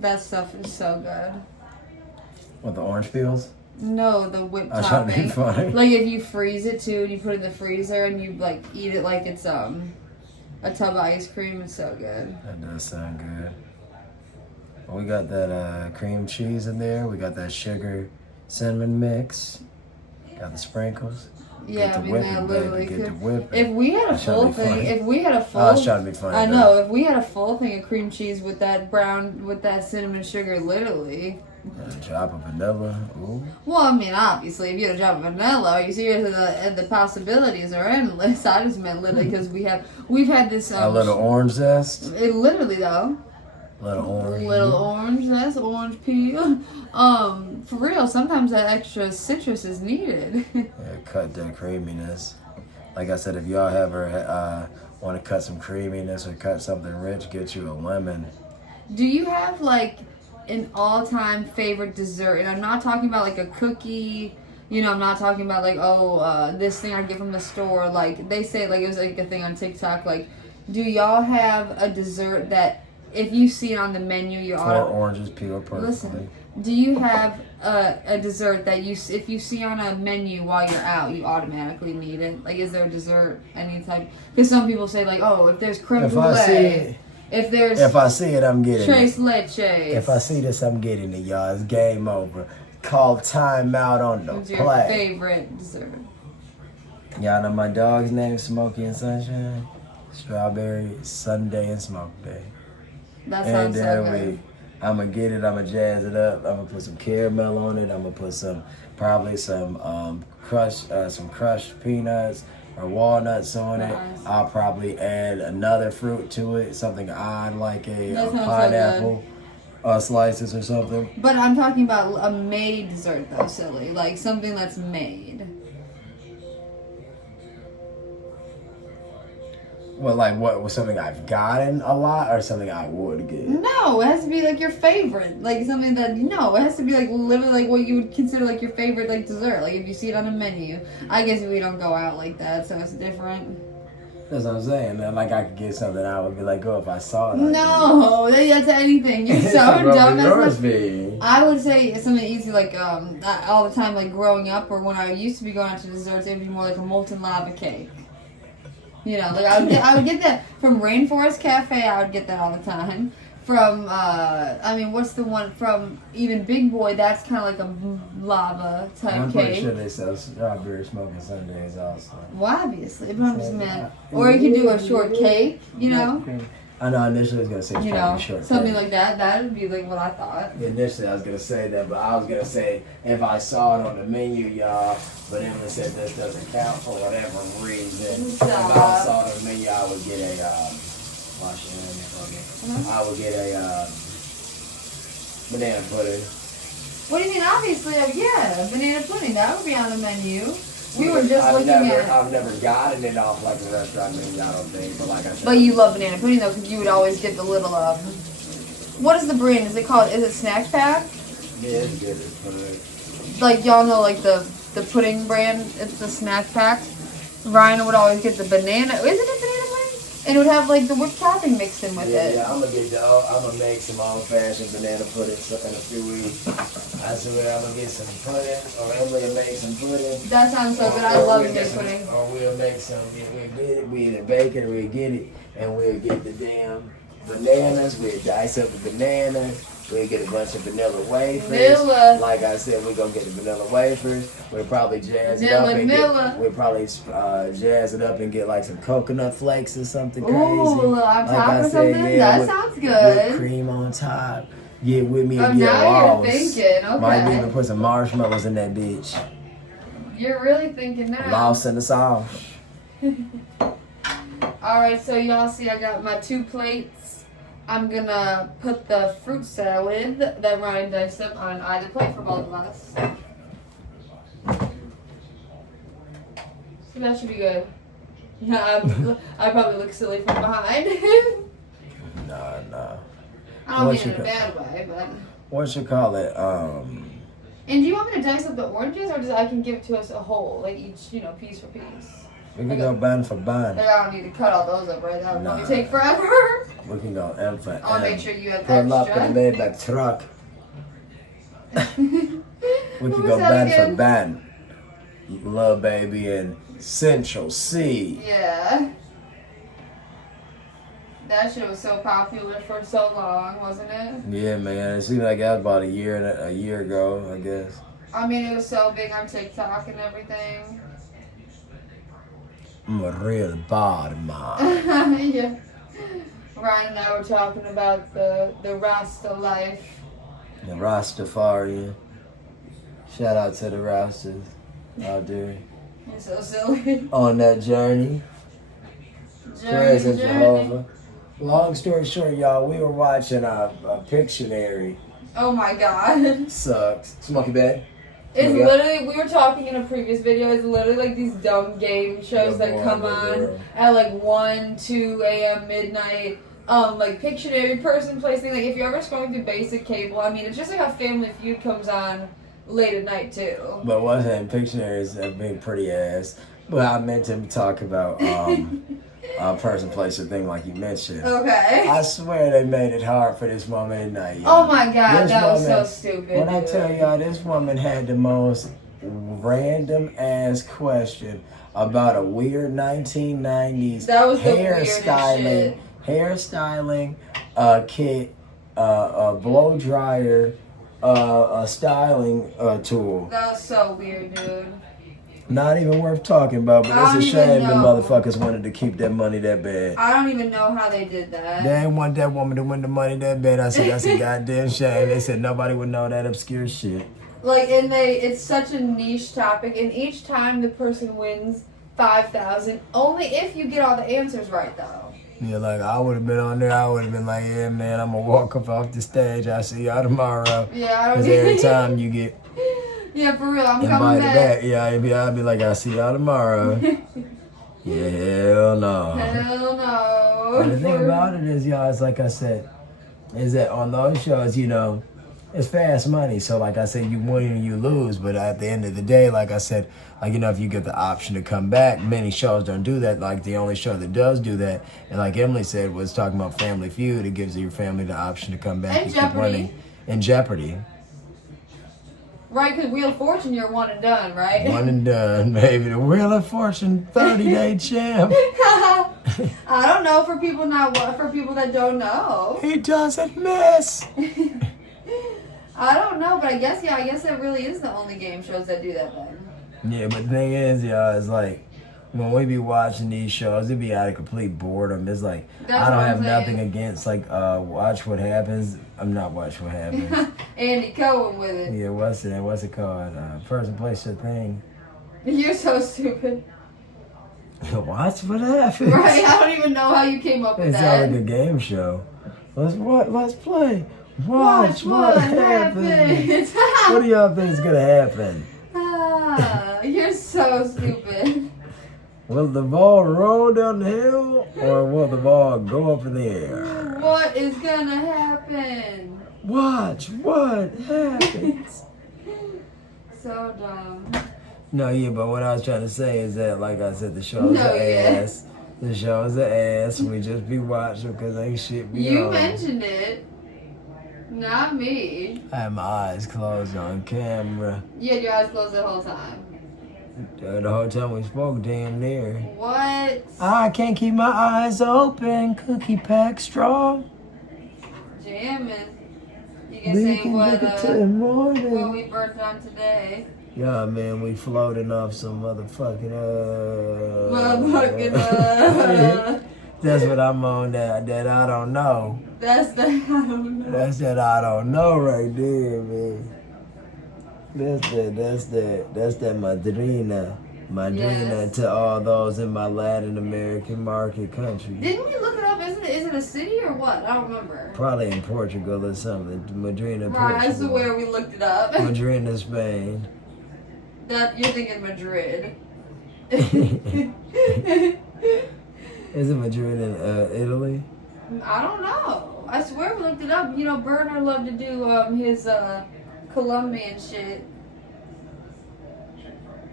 That stuff is so good. What, the orange peels? No, the whipped I was trying to be topping. funny. Like if you freeze it too, and you put it in the freezer, and you like eat it like it's a tub of ice cream. It's so good. That does sound good. Well, we got that cream cheese in there. We got that sugar cinnamon mix. Got the sprinkles. Yeah, I mean that literally Get the could. whipping. If we had a I'm trying to full be thing, funny. if we had a full, I was trying to be funny. I know. If we had a full thing of cream cheese with that cinnamon sugar, literally. A drop of vanilla. Ooh. Well, I mean, obviously, if you had a drop of vanilla, are you serious? The possibilities are endless. I just meant literally because we've had this. A little orange zest. It literally though. Little orange. Little orange. That's orange peel. For real, sometimes that extra citrus is needed. Yeah, cut that creaminess. Like I said, if y'all ever want to cut some creaminess or cut something rich, get you a lemon. Do you have like an all-time favorite dessert? And I'm not talking about like a cookie. You know, I'm not talking about like this thing I get from the store. Like they say, like it was like a thing on TikTok. Like, do y'all have a dessert that if you see it on the menu, you 4 oranges peeled perfectly. Listen, do you have a dessert that if you see on a menu while you're out, you automatically need it? Like, is there a dessert, any type? Because some people say, like, oh, if there's creme brulee, if there's... If I see it, I'm getting tres it. leches. If I see this, I'm getting it, y'all. It's game over. Call timeout on the What's play. your favorite dessert? Y'all know my dog's name, Smokey and Sunshine? Strawberry, Sunday, and Smoke Day. That sounds so good. I'm gonna get it. I'm gonna jazz it up. I'm gonna put some caramel on it. I'm gonna put probably some crushed peanuts or walnuts on it. Nice. I'll probably add another fruit to it, something odd like a That sounds so pineapple slices or something. But I'm talking about a made dessert, though, silly. Like something that's made. Well, like what was something I've gotten a lot or something I would get? No, it has to be like your favorite. Like something that, no, it has to be like literally like what you would consider like your favorite like dessert. Like if you see it on a menu. I guess we don't go out like that, so it's different. That's what I'm saying. Like I could get something I would be like, oh, if I saw it. No, that's anything. You're so dumb. Yours be? I would say it's something easy like all the time like growing up or when I used to be going out to desserts, it would be more like a molten lava cake. You know, like I would get that from Rainforest Cafe. I would get that all the time. From what's the one from even Big Boy? That's kind of like a lava type I'm cake. pretty sure they sell strawberry smoking sundaes also. Well, obviously, but I'm just meant. Or you can do a short cake. You know. I know initially I was gonna say strawberry shortcake. Something like that. That would be like what I thought. Initially I was gonna say that, but I was gonna say if I saw it on the menu, y'all, but Emily said this doesn't count for whatever reason. If I saw it on the menu, I would get a I would get a banana pudding. What do you mean? Obviously, yeah, banana pudding. That would be on the menu. We were just looking at. I've never gotten it off like a restaurant menu, I don't think, but like I said. But you love banana pudding though, because you would always get the little what is the brand? Is it called? Is it Snack Pack? Yeah, it's good as pudding. Like y'all know, like the pudding brand. It's the Snack Pack. Ryan would always get the banana. Isn't it banana pudding? And it would have like the whipped topping mixed in with it. Yeah, I'm gonna make some old-fashioned banana pudding in a few weeks. I swear I'm gonna get some pudding, or Emily will make some pudding. That sounds so good. I love banana pudding. Or we'll make some. We'll get it. We either bake it or we'll get it, and we'll get the damn bananas. We'd dice up the banana. We'd get a bunch of vanilla wafers. Vanilla. Like I said, we're gonna get the vanilla wafers. We'd probably jazz it up and jazz it up and get like some coconut flakes or something crazy. Ooh, on top or something? That sounds good. Whipped cream on top. Get with me Oh, and get now lost. you're thinking. Okay. Might even put some marshmallows in that bitch. You're really thinking now. Lost in the sauce. Alright, so y'all see I got my 2 plates. I'm gonna put the fruit salad that Ryan diced up on either plate for both of us. So that should be good. Yeah, I probably look silly from behind. Nah. I don't mean in a bad way, but. What you call it? And do you want me to dice up the oranges, or just I can give it to us a whole, like each, piece for piece? We can go bun for bun. Like, I don't need to cut all those up, right? That would probably take forever. We can go M for M. I'll make sure you have Pull up extra. in the Maybach truck. We What can was go that bun again? for bun. Lil Baby and Central C. Yeah. That shit was so popular for so long, wasn't it? Yeah, man. It seemed like that was about a year ago, I guess. I mean, it was so big on TikTok and everything. I'm a real bad man. Yeah. Ryan and I were talking about the Rasta life. The Rastafarian. Shout out to the Rastas out there You're so silly. on that journey. Praise in Jehovah. Long story short, y'all, we were watching a Pictionary. Oh my god. Sucks. Smoky Bad. It's literally, we were talking in a previous video, it's literally like these dumb game shows that come on at like 1, 2 a.m. midnight. Like Pictionary, person, place, thing. Like if you're ever scrolling through basic cable, I mean, it's just like how Family Feud comes on late at night too. But one thing, Pictionaries have been pretty ass. But I meant to talk about person, place, or thing like you mentioned. Okay. I swear they made it hard for this woman at night. Oh my god, This that was woman- so stupid. When I dude. tell y'all, this woman had the most random ass question about a weird 1990s That was the weirdest shit. hairstyling kit, a blow dryer, a styling tool. That was so weird, dude. Not even worth talking about, but I it's a don't even shame the know. motherfuckers wanted to keep that money that bad. I don't even know how they did that. They didn't want that woman to win the money that bad. I said, that's a goddamn shame. They said nobody would know that obscure shit. Like, and it's such a niche topic, and each time the person wins $5,000, only if you get all the answers right, though. Yeah, like, I would have been on there. I would have been like, yeah, man, I'm going to walk up off the stage. I'll see y'all tomorrow. Yeah, I don't Because every time you get Yeah, for real, I'm coming invited back. back, yeah, I'll be like, I'll see y'all tomorrow. Yeah, hell no. Hell no. And the thing about it is, y'all, it's like I said, is that on those shows, it's fast money. So, like I said, you win and you lose. But at the end of the day, like I said, if you get the option to come back, many shows don't do that. Like, the only show that does do that, and like Emily said, was talking about Family Feud. It gives your family the option to come back And and keep Jeopardy. winning. And Jeopardy. Right, because Wheel of Fortune, you're one and done, right? One and done, baby. The Wheel of Fortune 30-day champ. I don't know for people that don't know. He doesn't miss. I don't know, but I guess that really is the only game shows that do that then. Yeah, but the thing is, y'all, it's like, when we be watching these shows, it be out of complete boredom. It's like, That's I don't what I'm have nothing saying. against, like, Watch What Happens. I'm not Watch What Happens. Andy Cohen with it. Yeah, what's it called? Person, place, or thing. You're so stupid. Watch What Happens. Right, I don't even know how you came up with It that. sounds like a game show. Let's play. Watch what happens. What do y'all think is gonna happen? You're so stupid. Will the ball roll down the hill, or will the ball go up in the air? What is gonna happen? Watch what happens. So dumb. No, yeah, but what I was trying to say is that, like I said, the show's No, an yeah. ass. The show's an ass. We just be watching because ain't shit be You on. mentioned it. Not me. I had my eyes closed on camera. You had your eyes closed the whole time. The whole time we spoke, damn near. What? I can't keep my eyes open. Cookie pack strong. Jamming. You can say what we burnt on today. Yeah, man, we floating off some motherfucking That's what I'm on. That I don't know. That's that I don't know. That's that I don't know right there, man. That's that madrina. Madrina to all those in my Latin American market country. Didn't we look it up? Is it a city or what? I don't remember. Probably in Portugal or something. Madrina, right, Portugal. I swear we looked it up. Madrina, Spain. That you're thinking Madrid. Is it Madrid in Italy? I don't know. I swear we looked it up. You know, Burner loved to do his Colombian shit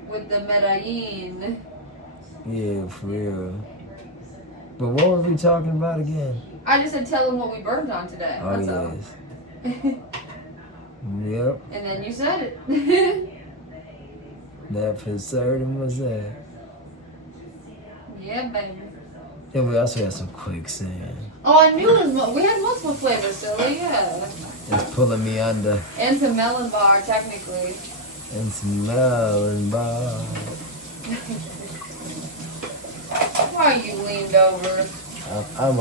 with the Medellin. Yeah, for real. But what were we talking about again? I just said tell them what we burned on today. Oh, That's yes. Yep. And then you said it. That for certain was that. Yeah, baby. Then we also had some quicksand. Oh, I knew it was we had multiple flavors, silly, yeah. It's pulling me under. And some melon bar, technically. And some melon bar. Why are you leaned over? I'm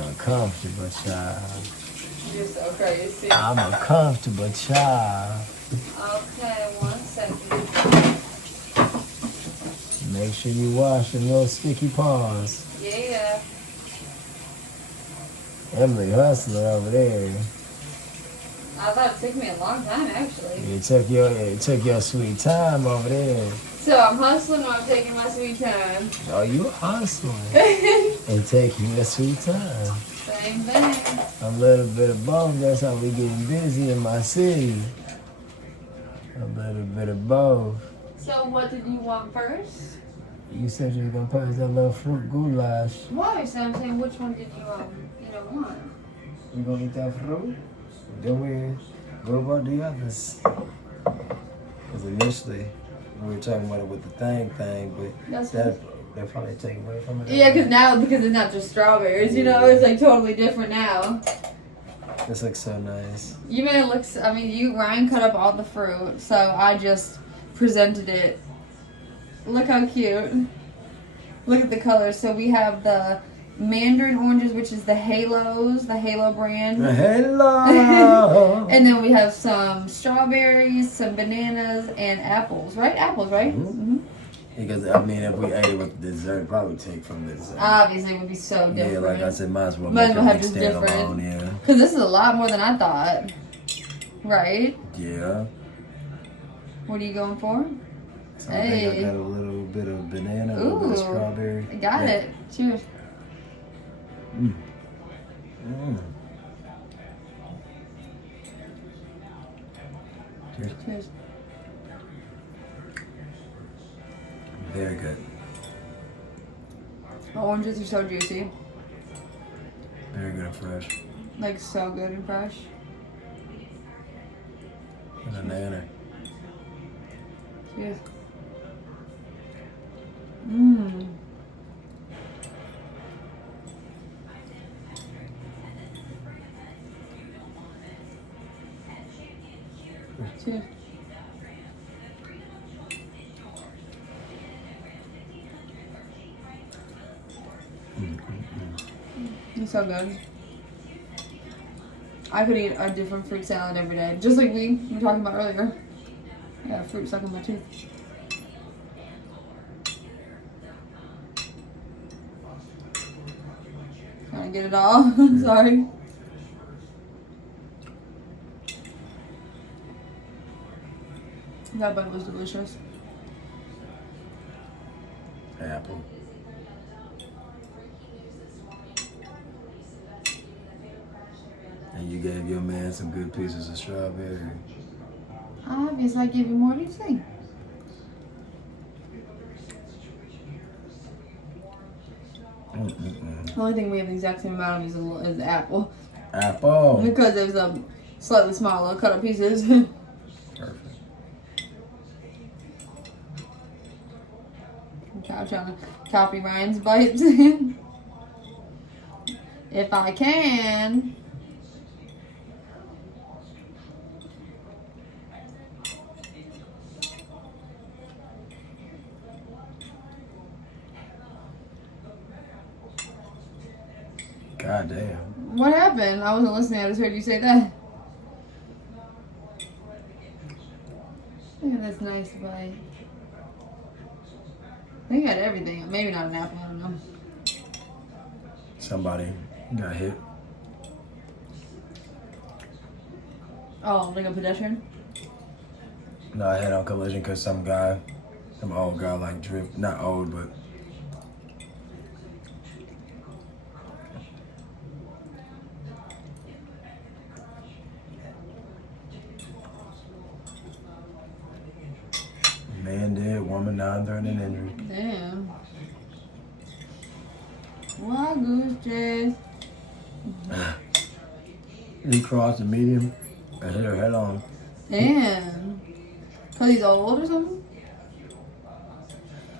a comfortable child. You're so crazy. I'm a comfortable child. Okay, 1 second. Make sure you wash them little sticky paws. Yeah. Emily hustling over there. I thought it took me a long time, actually. It took your sweet time over there. So I'm hustling or I'm taking my sweet time? Oh, you hustling and taking your sweet time. Same thing. A little bit of both. That's how we getting busy in my city. A little bit of both. So what did you want first? You said you were gonna put that little fruit goulash. Why? So I'm saying, which one did you want? You gonna eat that fruit? Then we go about the others. Because initially we were talking about it with the thing, but they'll probably take away from it. Yeah, because it's not just strawberries, you know, it's like totally different now. This looks so nice. You made it look, Ryan cut up all the fruit, so I just presented it. Look how cute. Look at the colors. So we have the mandarin oranges, which is the Halo brand. Halo! And then we have some strawberries, some bananas, and apples. Right? Apples, right? Mm-hmm. Because, if we ate it with dessert, it'd probably take from the dessert. Obviously, it would be so different. Yeah, like I said, might as well have it just stand different. alone, yeah. Because this is a lot more than I thought. Right? Yeah. What are you going for? So I think I got a little bit of banana, a little bit of strawberry. Got it. Cheers. Mm. Mm. Cheers. Very good. The oranges are so juicy. Very good and fresh. Like so good and fresh. Banana. Cheers. Mmm. Cheers. It's so good. I could eat a different fruit salad every day. Just like we were talking about earlier. I got fruit stuck in my tooth. Trying to get it all. Sorry. That bun was delicious. Apple. And you gave your man some good pieces of strawberry. Obviously, I give you more. What do you think? The only thing we have the exact same amount of is the apple. Apple. Because there's slightly smaller cut up pieces. Perfect. I'm trying to copy Ryan's bites. If I can. God damn. What happened? I wasn't listening. I just heard you say that. Look at this nice bite. I think I had everything. Maybe not an apple. I don't know. Somebody got hit. Oh, like a pedestrian? No, I had on collision because some old guy like drift, not old, but man dead, woman non-threatening injury. Damn. Wild goose chase. He crossed the median and hit her head on. Damn. Cause he's old or something?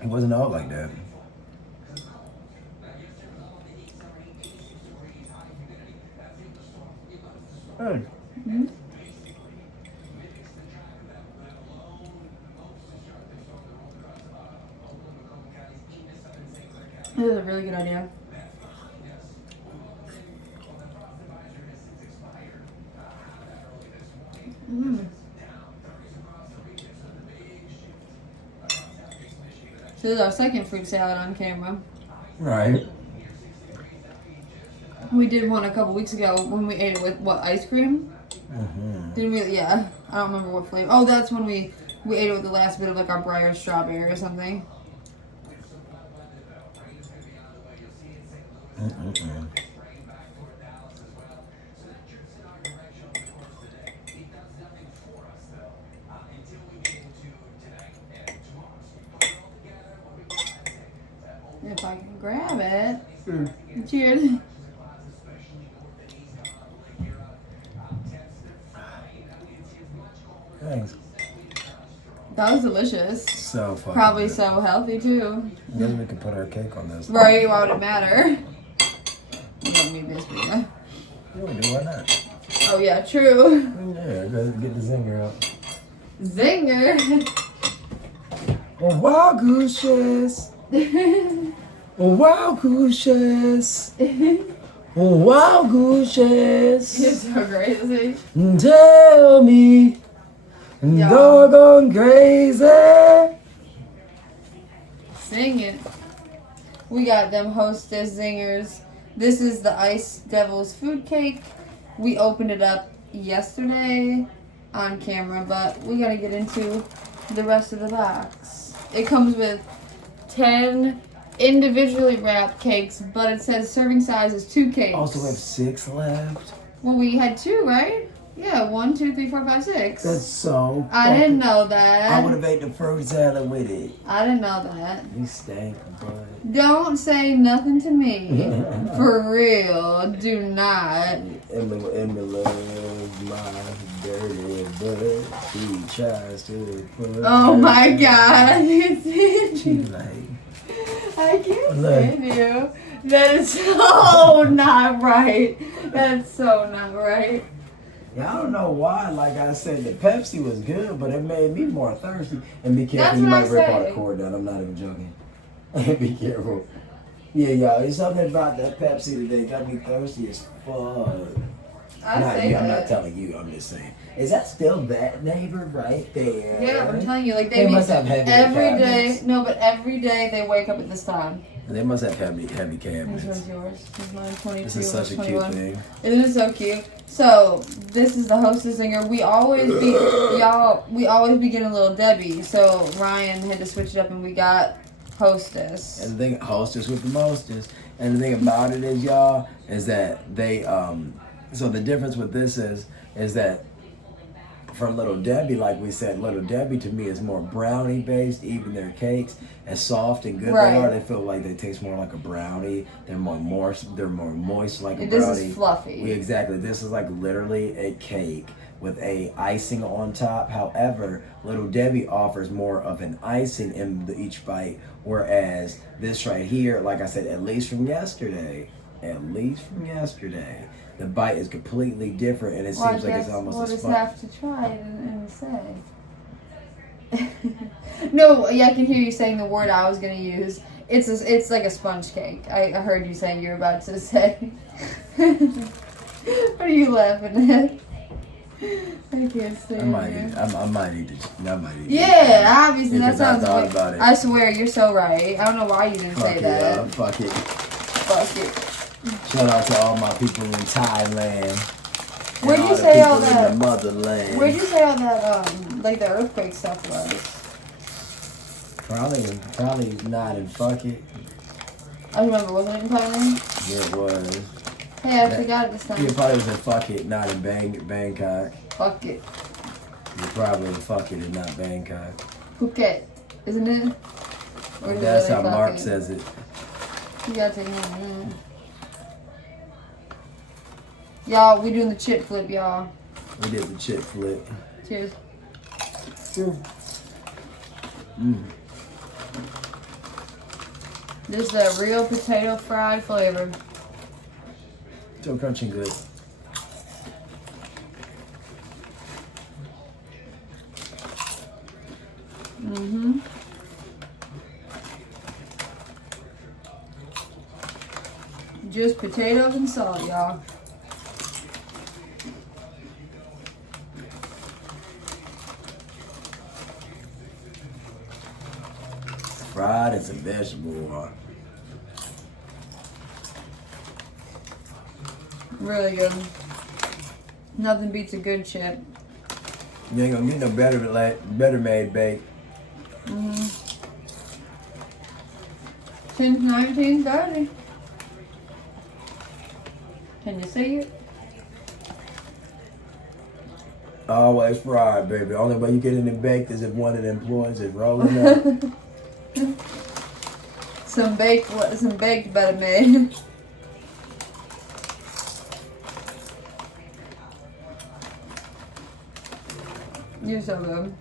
He wasn't old like that. Hey. Mm-hmm. This is a really good idea. Mm. So this is our second fruit salad on camera. Right. We did one a couple weeks ago when we ate it with what, ice cream? Mm-hmm. Didn't we? Yeah. I don't remember what flavor. Oh, that's when we ate it with the last bit of like our Briar strawberry or something. Mm-mm-mm. If I can grab it. Cheers. Thanks. That was delicious. So fucking Probably good. so healthy too. Maybe we could put our cake on this. Right? Why would it matter? You don't need this, but yeah. Yeah, we do. Why not? Oh yeah, true. Yeah, go get the zinger out. Zinger. Oh, wow, gooses. Oh, wow, gooses. Oh, wow, gooses. You're so crazy. Tell me, Yeah. doggone crazy. Sing it. We got them Hostess zingers. This is the Ice Devil's food cake. We opened it up yesterday on camera, but we gotta get into the rest of the box. It comes with 10 individually wrapped cakes, but it says serving size is 2 cakes. Also, we have 6 left. Well, we had 2, right? Yeah, 1, 2, 3, 4, 5, 6. That's so. I didn't know that. I would have ate the fruit salad with it. I didn't know that. You stank, bud. Don't say nothing to me. For real. Do not. Emma loves my dirty butt. She tries to put. Oh my god, I can't stand She you. like. I can't Look. stand you. That is so not right. That's so not right. Yeah, I don't know why. Like I said, the Pepsi was good, but it made me more thirsty. And be careful, That's you what might I rip say. all the cord down. I'm not even joking. Be careful. Yeah, y'all. It's something about that Pepsi today got me thirsty as fuck. I Not say you. that. I'm not telling you. I'm just saying. Is that still that neighbor right there? Yeah, I'm telling you, like They they must meet have heavy every cabinets. day. No, but every day they wake up at this time. They must have heavy This cabinets. one's yours. This is mine. 22. This is such a 21. cute thing. Isn't it so cute? So this is the Hostess singer. We always be getting Little Debbie. So Ryan had to switch it up, and we got Hostess. And the thing, hostess with the mostest. And the thing about it is, y'all, is that they so the difference with this is that for Little Debbie, like we said, Little Debbie to me is more brownie based. Even their cakes, as soft and good Right. they are, they feel like they taste more like a brownie. They're more moist like a This brownie. is fluffy. Exactly. This is like literally a cake with a icing on top. However, Little Debbie offers more of an icing in each bite, whereas this right here, like I said, at least from yesterday, at least from yesterday. The bite is completely different, and it Well, seems like it's almost we'll a just sponge. have to try it and say. No, yeah, I can hear you saying the word I was gonna use. It's like a sponge cake. I heard you saying you're about to say. What are you laughing at? I can't stand I might you. eat. I might eat it. I might eat it. Yeah, obviously that Because I sounds thought like. about it. I swear you're so right. I don't know why you didn't Fuck say it, that. fuck it. Fuck it. Shout out to all my people in Thailand. Where'd and you all the say all people that? in the motherland. Where'd you say all that like the earthquake stuff was? Probably not in fuck it. I remember, wasn't it in Thailand? Yeah, it was. Hey, I actually got it this time. Yeah, probably was in fuck it, not in Bangkok. Fuck it. You're probably in fuck it and not Bangkok. Phuket, isn't it? Or is it That's really how Mark fucking- says it. You gotta take it. Y'all, we doing the chip flip, y'all. We did the chip flip. Cheers. Mm. This is a real potato fry flavor. So crunchy and good. Mm-hmm. Just potatoes and salt, y'all. Fried as a vegetable. Really good. Nothing beats a good chip. You ain't gonna get no better made bake. Mm-hmm. Since 1930. Can you see it? Always fried, baby. Only way you get any baked is if one of the employees is rolling up. Some baked better made. You're so good.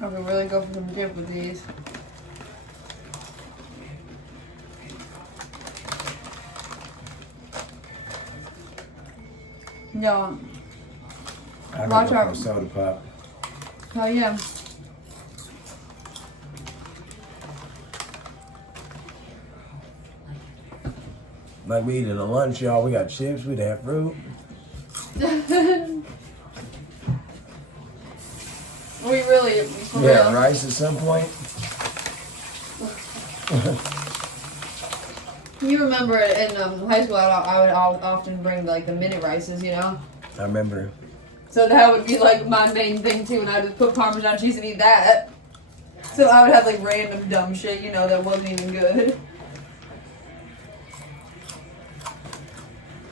I could really go for some dip with these. Y'all, I watch go our- for a soda pop. oh yeah. Like we eating a lunch, y'all. We got chips. We have fruit. We really, for We had real. rice at some point. You remember in high school, I would often bring like the mini rices, you know? I remember. So that would be like my main thing too, and I just put Parmesan cheese and eat that. So I would have like random dumb shit, you know, that wasn't even good.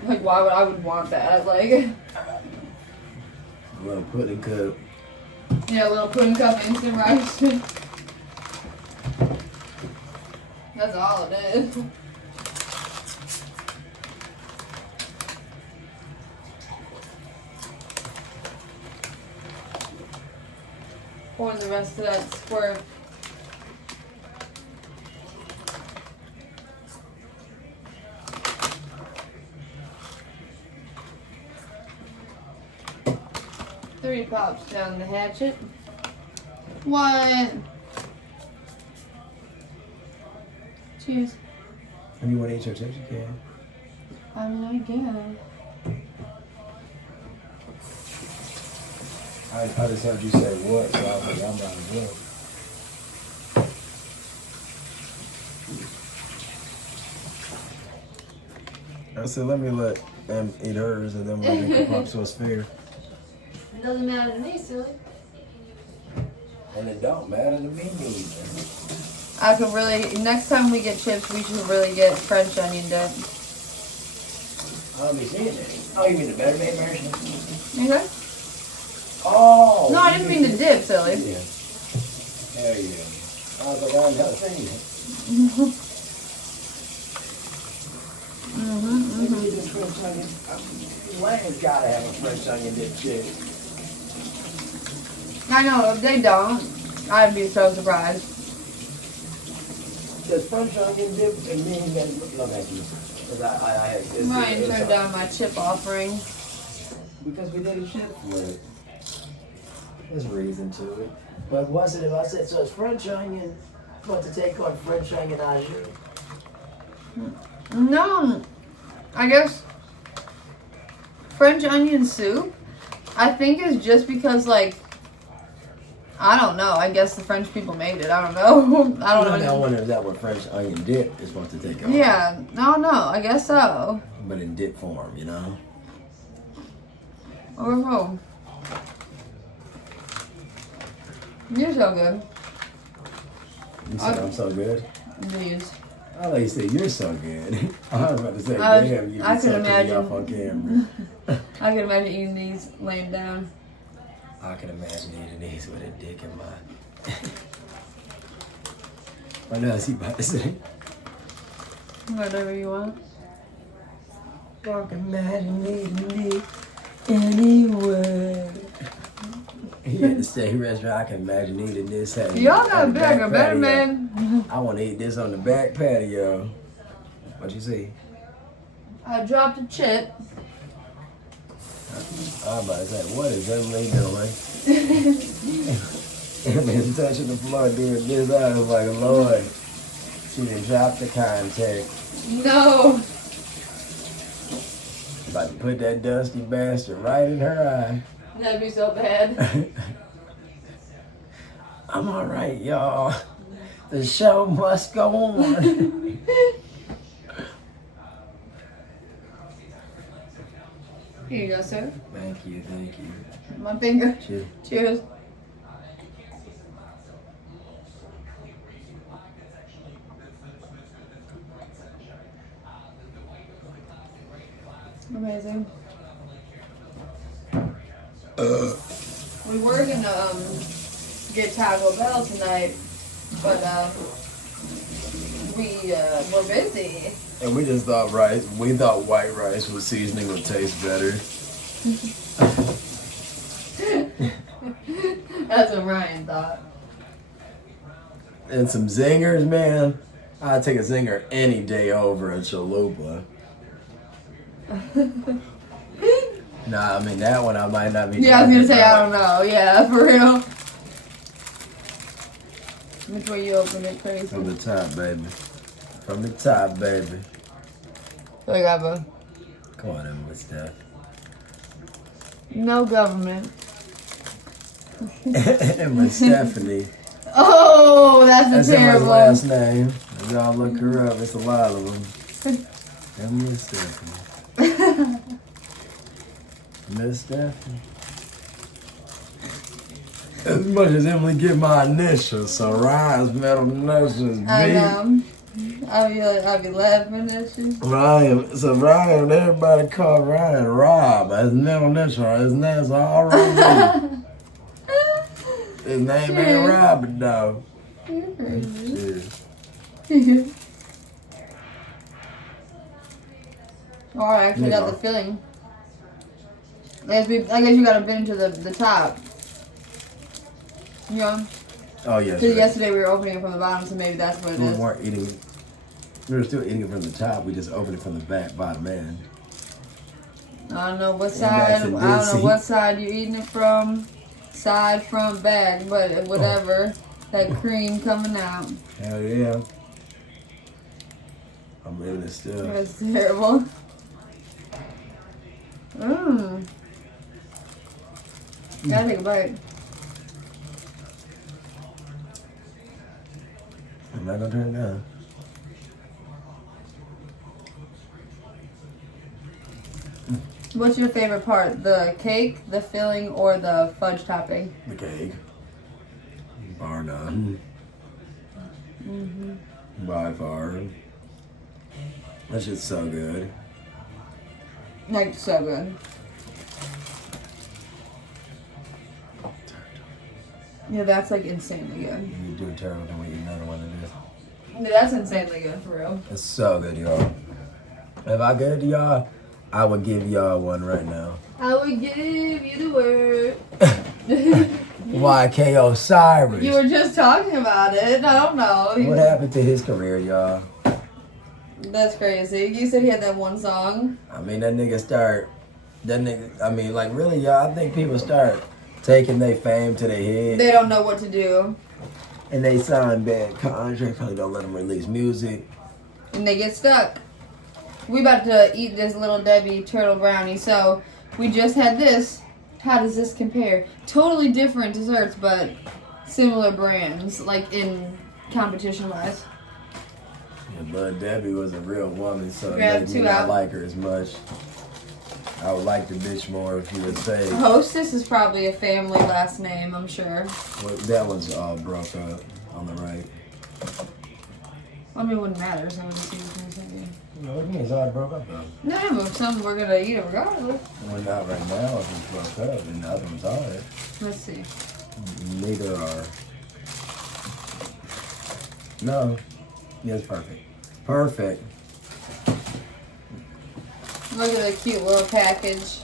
Like why would I would want that? Like, Little pudding cup. yeah, a little pudding cup instant rice. That's all it is. Pouring the rest of that squirt. Three pops down the hatchet. What? Cheers. If you want to eat your chips, you can. I mean, I guess. I just heard you say what, so I was like, I'm not as well. I said, let me let them eat hers, and then we'll make a pop so it's fair. It doesn't matter to me, silly. And it don't matter to me neither. I could really, next time we get chips, we should really get French onion dip. I'll be seeing it. Oh, you mean the better made version? Okay? Oh! No, I didn't mean to dip, silly. Yeah. Hell yeah. I was like, I ain't got to say it. Mm-hmm. Let me get this French onion. Lane's gotta have a French onion dip chick. I know, if they don't, I'd be so surprised. Does French onion dip and mean that? No, thank you. Ryan turned down my chip offering. Because we did a chip with. There's reason to it. But was it if I said, so it's French onion, what to take on French onion au jus? No, I guess French onion soup, I think is just because, like, I don't know. I guess the French people made it. I don't know. I don't know. I wonder if that what French onion dip is supposed to take on. Yeah, no, I guess so. But in dip form, you know? Oh, you're so good. You said I'm so good? These. I thought you said you're so good. I was about to say, damn, you I can could me imagine. off on camera. I can imagine eating these laying down. I can imagine eating these with a dick in mine. What else he about to say? Whatever you want. I can imagine eating these anywhere. He had to say restaurant. I can imagine eating this. Y'all got bigger, better man. I want to eat this on the back patio. What you see? I dropped a chip. I was about to say, what is Emily doing? Emily's touching the floor doing this. I was like, Lord, she done dropped the contact. No. About to put that dusty bastard right in her eye. That'd be so bad. I'm all right, y'all. The show must go on. Here you go, sir. Thank you. My finger. Cheers. Cheers. Amazing. We were gonna get Taco Bell tonight, but we were busy. And we just thought we thought white rice with seasoning would taste better. That's what Ryan thought. And some zingers, man. I'd take a zinger any day over a chalupa. Nah, I mean that one I might not be. Yeah, I was gonna say I don't know. Yeah, for real. Which way you open it, crazy? From the top, baby. From the top, baby. So I got a Come on, Emily Steph. no government. Emily Stephanie. Oh, that's That's terrible. Emily's last name. Y'all look her up. It's a lot of them. Emily Stephanie. Miss Stephanie. As much as Emily get my initials, so Ryan's middle initial is B. I know. I'll be laughing at you. Ryan, so Ryan, everybody call Ryan Rob. His middle initial, his name's already. His name ain't Robert though. Cheers. Oh, I actually got the filling. I guess you gotta bend to the top. Yeah. Oh yes. Because yesterday we were opening it from the bottom, so maybe that's what it We is. weren't eating. We were still eating it from the top. We just opened it from the back, bottom end. I don't know what And side. that's I a don't know dizzy. what side you're eating it from. Side, front, back, but whatever. That cream coming out. Hell yeah. I'm living it still. That's terrible. Mmm. Gotta take a bite. I'm not gonna turn it down. What's your favorite part? The cake, the filling, or the fudge topping? The cake. Bar none. By far. That shit's so good. Like, so good. Yeah, that's like insanely good. You're doing terrible than we eat another one of this. Yeah, that's insanely good, for real. It's so good, y'all. If I could, y'all, I would give y'all one right now. I would give you the word. YK Osiris. You were just talking about it. I don't know. What happened to his career, y'all? That's crazy. You said he had that one song. I mean, like, really, y'all, I think people start taking their fame to their head. They don't know what to do. And they sign bad contracts, probably don't let them release music. And they get stuck. We about to eat this Little Debbie turtle brownie. So, we just had this. How does this compare? Totally different desserts, but similar brands, like in competition-wise. Yeah, but Debbie was a real woman, so it Grab made two me not out. like her as much. I would like the bitch more if you would say. Hostess is probably a family last name, I'm sure. Well, that one's all broke up on the right. I mean, it wouldn't matter, so I would just use this maybe. No, it means all broke up though. No, but some we're gonna eat it regardless. Well, not right now if it's broke up, and the other ones are. Let's see. Neither are. No. Yes, perfect. Perfect. Look at the cute little package.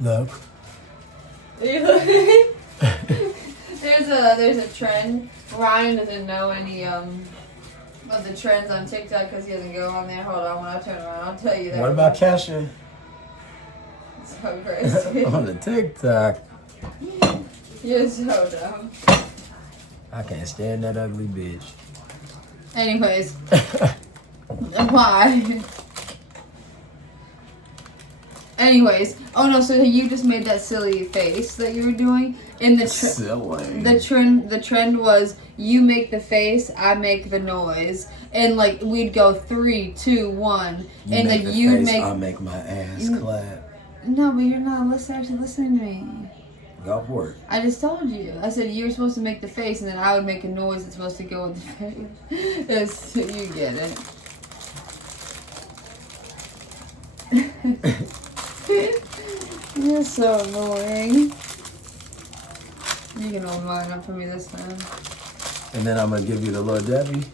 Look. There's a trend. Ryan doesn't know any of the trends on TikTok because he doesn't go on there. Hold on, when I turn around, I'll tell you that. What about Kesha? So crazy. On the TikTok. You're so dumb. I can't stand that ugly bitch. Anyways, why? Anyways, oh no, so you just made that silly face that you were doing in the Silly. the trend was you make the face, I make the noise, and like we'd go 3, 2, 1, and make then the you face, make. I'll make my ass clap. No, but you're not listening to me. Go for it. I just told you. I said you were supposed to make the face, and then I would make a noise that's supposed to go with the face. It's, you get it. You're so annoying. You can hold mine up for me this time. And then I'm gonna give you the Little Debbie.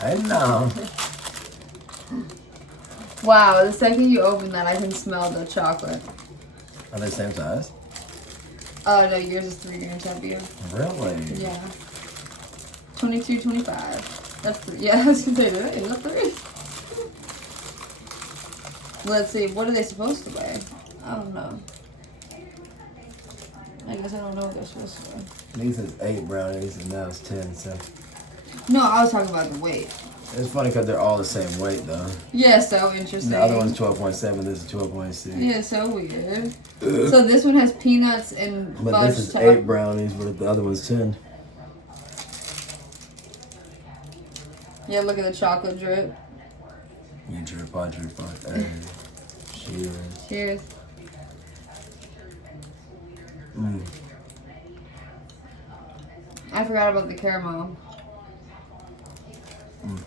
I know. Wow, the second you open that, I can smell the chocolate. Are they the same size? Oh, no, yours is 3 grams heavier. Really? Yeah. 22, 25. That's 3. Yeah, I was going to say, that is that 3? Let's see, what are they supposed to weigh? I don't know. I guess I don't know what they're supposed to weigh. These is 8 brownies and now it's 10, so. No, I was talking about the weight. It's funny because they're all the same weight though. Yeah, so interesting. The other one's 12.7, this is 12.6. Yeah, so weird. So this one has peanuts and But fudge this is top. 8 brownies, but the other one's 10. Yeah, look at the chocolate drip. You drip, I drip, hey. Cheers. Cheers. Mm. I forgot about the caramel. Mm.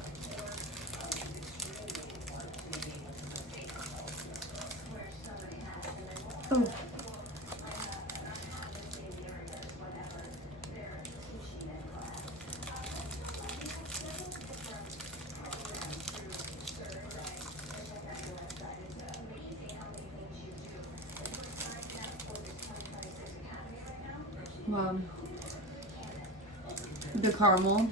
Oh. The caramel.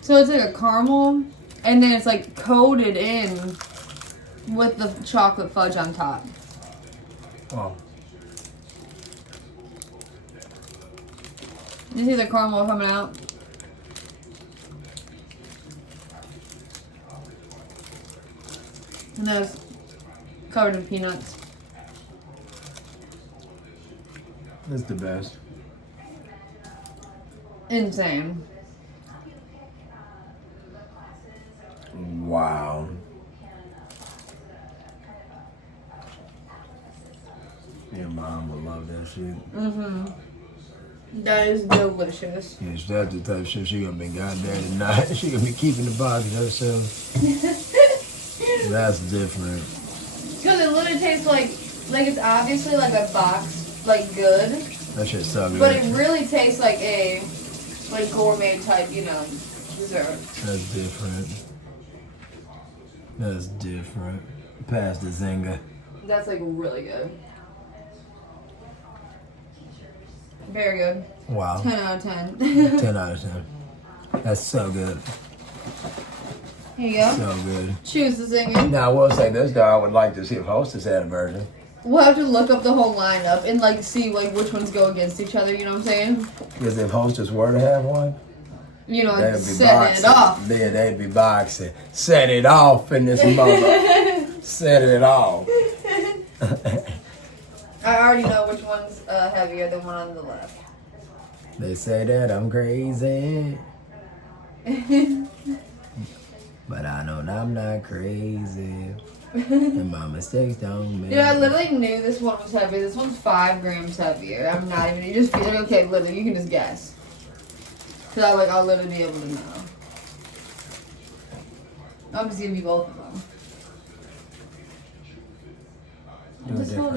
So it's like a caramel, and then it's like coated in with the chocolate fudge on top. Oh. You see the caramel coming out? And then it's covered in peanuts. That's the best. Insane. Wow. Your mom would love that shit. Mm-hmm. That is delicious. Yeah, that's the type of shit she gonna be goddamn tonight. She gonna be keeping the box herself. That's different. Because it literally tastes like it's obviously like a box, like good. That shit's so good. But it really tastes like a gourmet type, dessert. That's different. That's different. Past the Zynga. That's like really good. Very good. Wow. 10 out of 10. 10 out of 10. That's so good. Here you go. So good. Choose the singing. Now, I will say this, though. I would like to see if Hostess had a version. We'll have to look up the whole lineup and see which ones go against each other. You know what I'm saying? Because if Hostess were to have one, they'd be setting it off. Yeah, they'd be boxing. Set it off in this mother. Set it off. I already know which one's heavier, the one on the left. They say that I'm crazy. But I know that I'm not crazy. And my mistakes don't make. Dude, I literally knew this one was heavy. This one's 5 grams heavier. I'm not even. You just feel like, okay, literally, you can just guess. Cause I'll literally be able to know. I'm just gonna be both of them. Just hold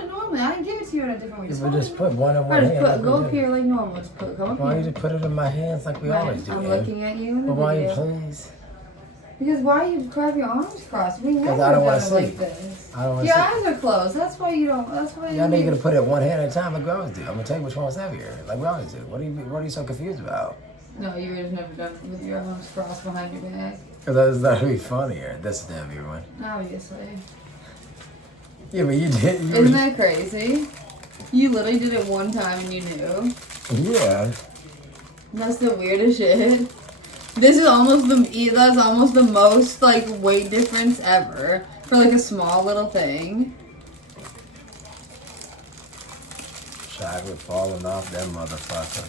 it normally. I didn't give it to you in a different way. If we just put one in one hand. Go up here like normal. Just come up Why here. you just put it in my hands like we always do? I'm looking at you in the But why you video. please? Because why you have your arms crossed? We never I don't done wanna it like sleep. this. I don't want Your to eyes are closed. That's why you don't. That's why Yeah, I know you're gonna put it one hand at a time like we always do. I'm gonna tell you which one was heavier, like we always do. What are you so confused about? No, you would have never done it with your arms crossed behind your back. Because that'd be funnier. That's the heavier one. Obviously. Yeah, but you did. Isn't that crazy? You literally did it one time and you knew. Yeah. That's the weirdest shit. That's almost the most weight difference ever for a small little thing. Chocolate falling off that motherfucker.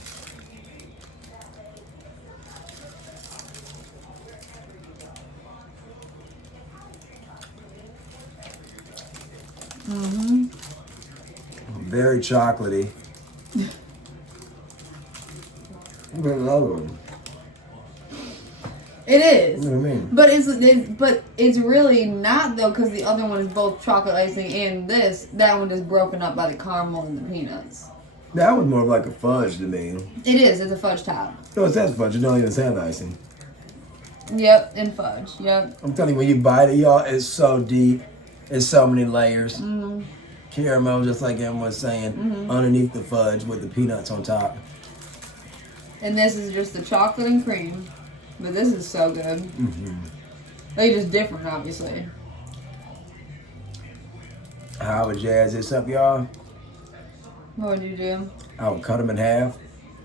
Mhm. Very chocolatey. But another one. It is. What do you mean? But it's really not though, because the other one is both chocolate icing and that one is broken up by the caramel and the peanuts. That was more of like a fudge to me. It is. It's a fudge top. No, it says fudge. It don't even have icing. Yep, and fudge. Yep. I'm telling you, when you bite it, y'all, it's so deep. It's so many layers. Mm-hmm. Caramel, just like Em was saying, underneath the fudge with the peanuts on top. And this is just the chocolate and cream. But this is so good. Mm-hmm. They're just different, obviously. How I would jazz this up, y'all? What would you do? I would cut them in half,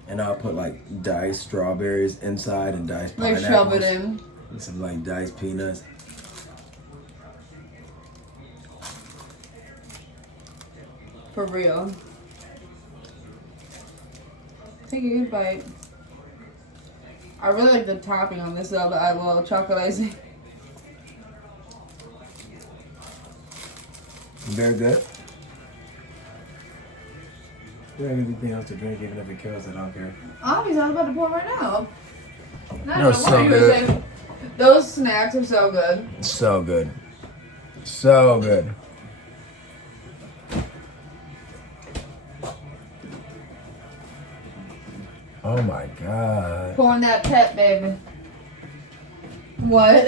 and I'll put diced strawberries inside and diced pineapples. Shove it in. And some diced peanuts. For real. Take a good bite. I really like the topping on this though, the little chocolate icing. Very good. Do you have anything else to drink, even if it kills? I don't care. Obviously, I'm about to pour right now. They're so good. Those snacks are so good. So good. So good. Oh my god. Pouring that pep, baby. What?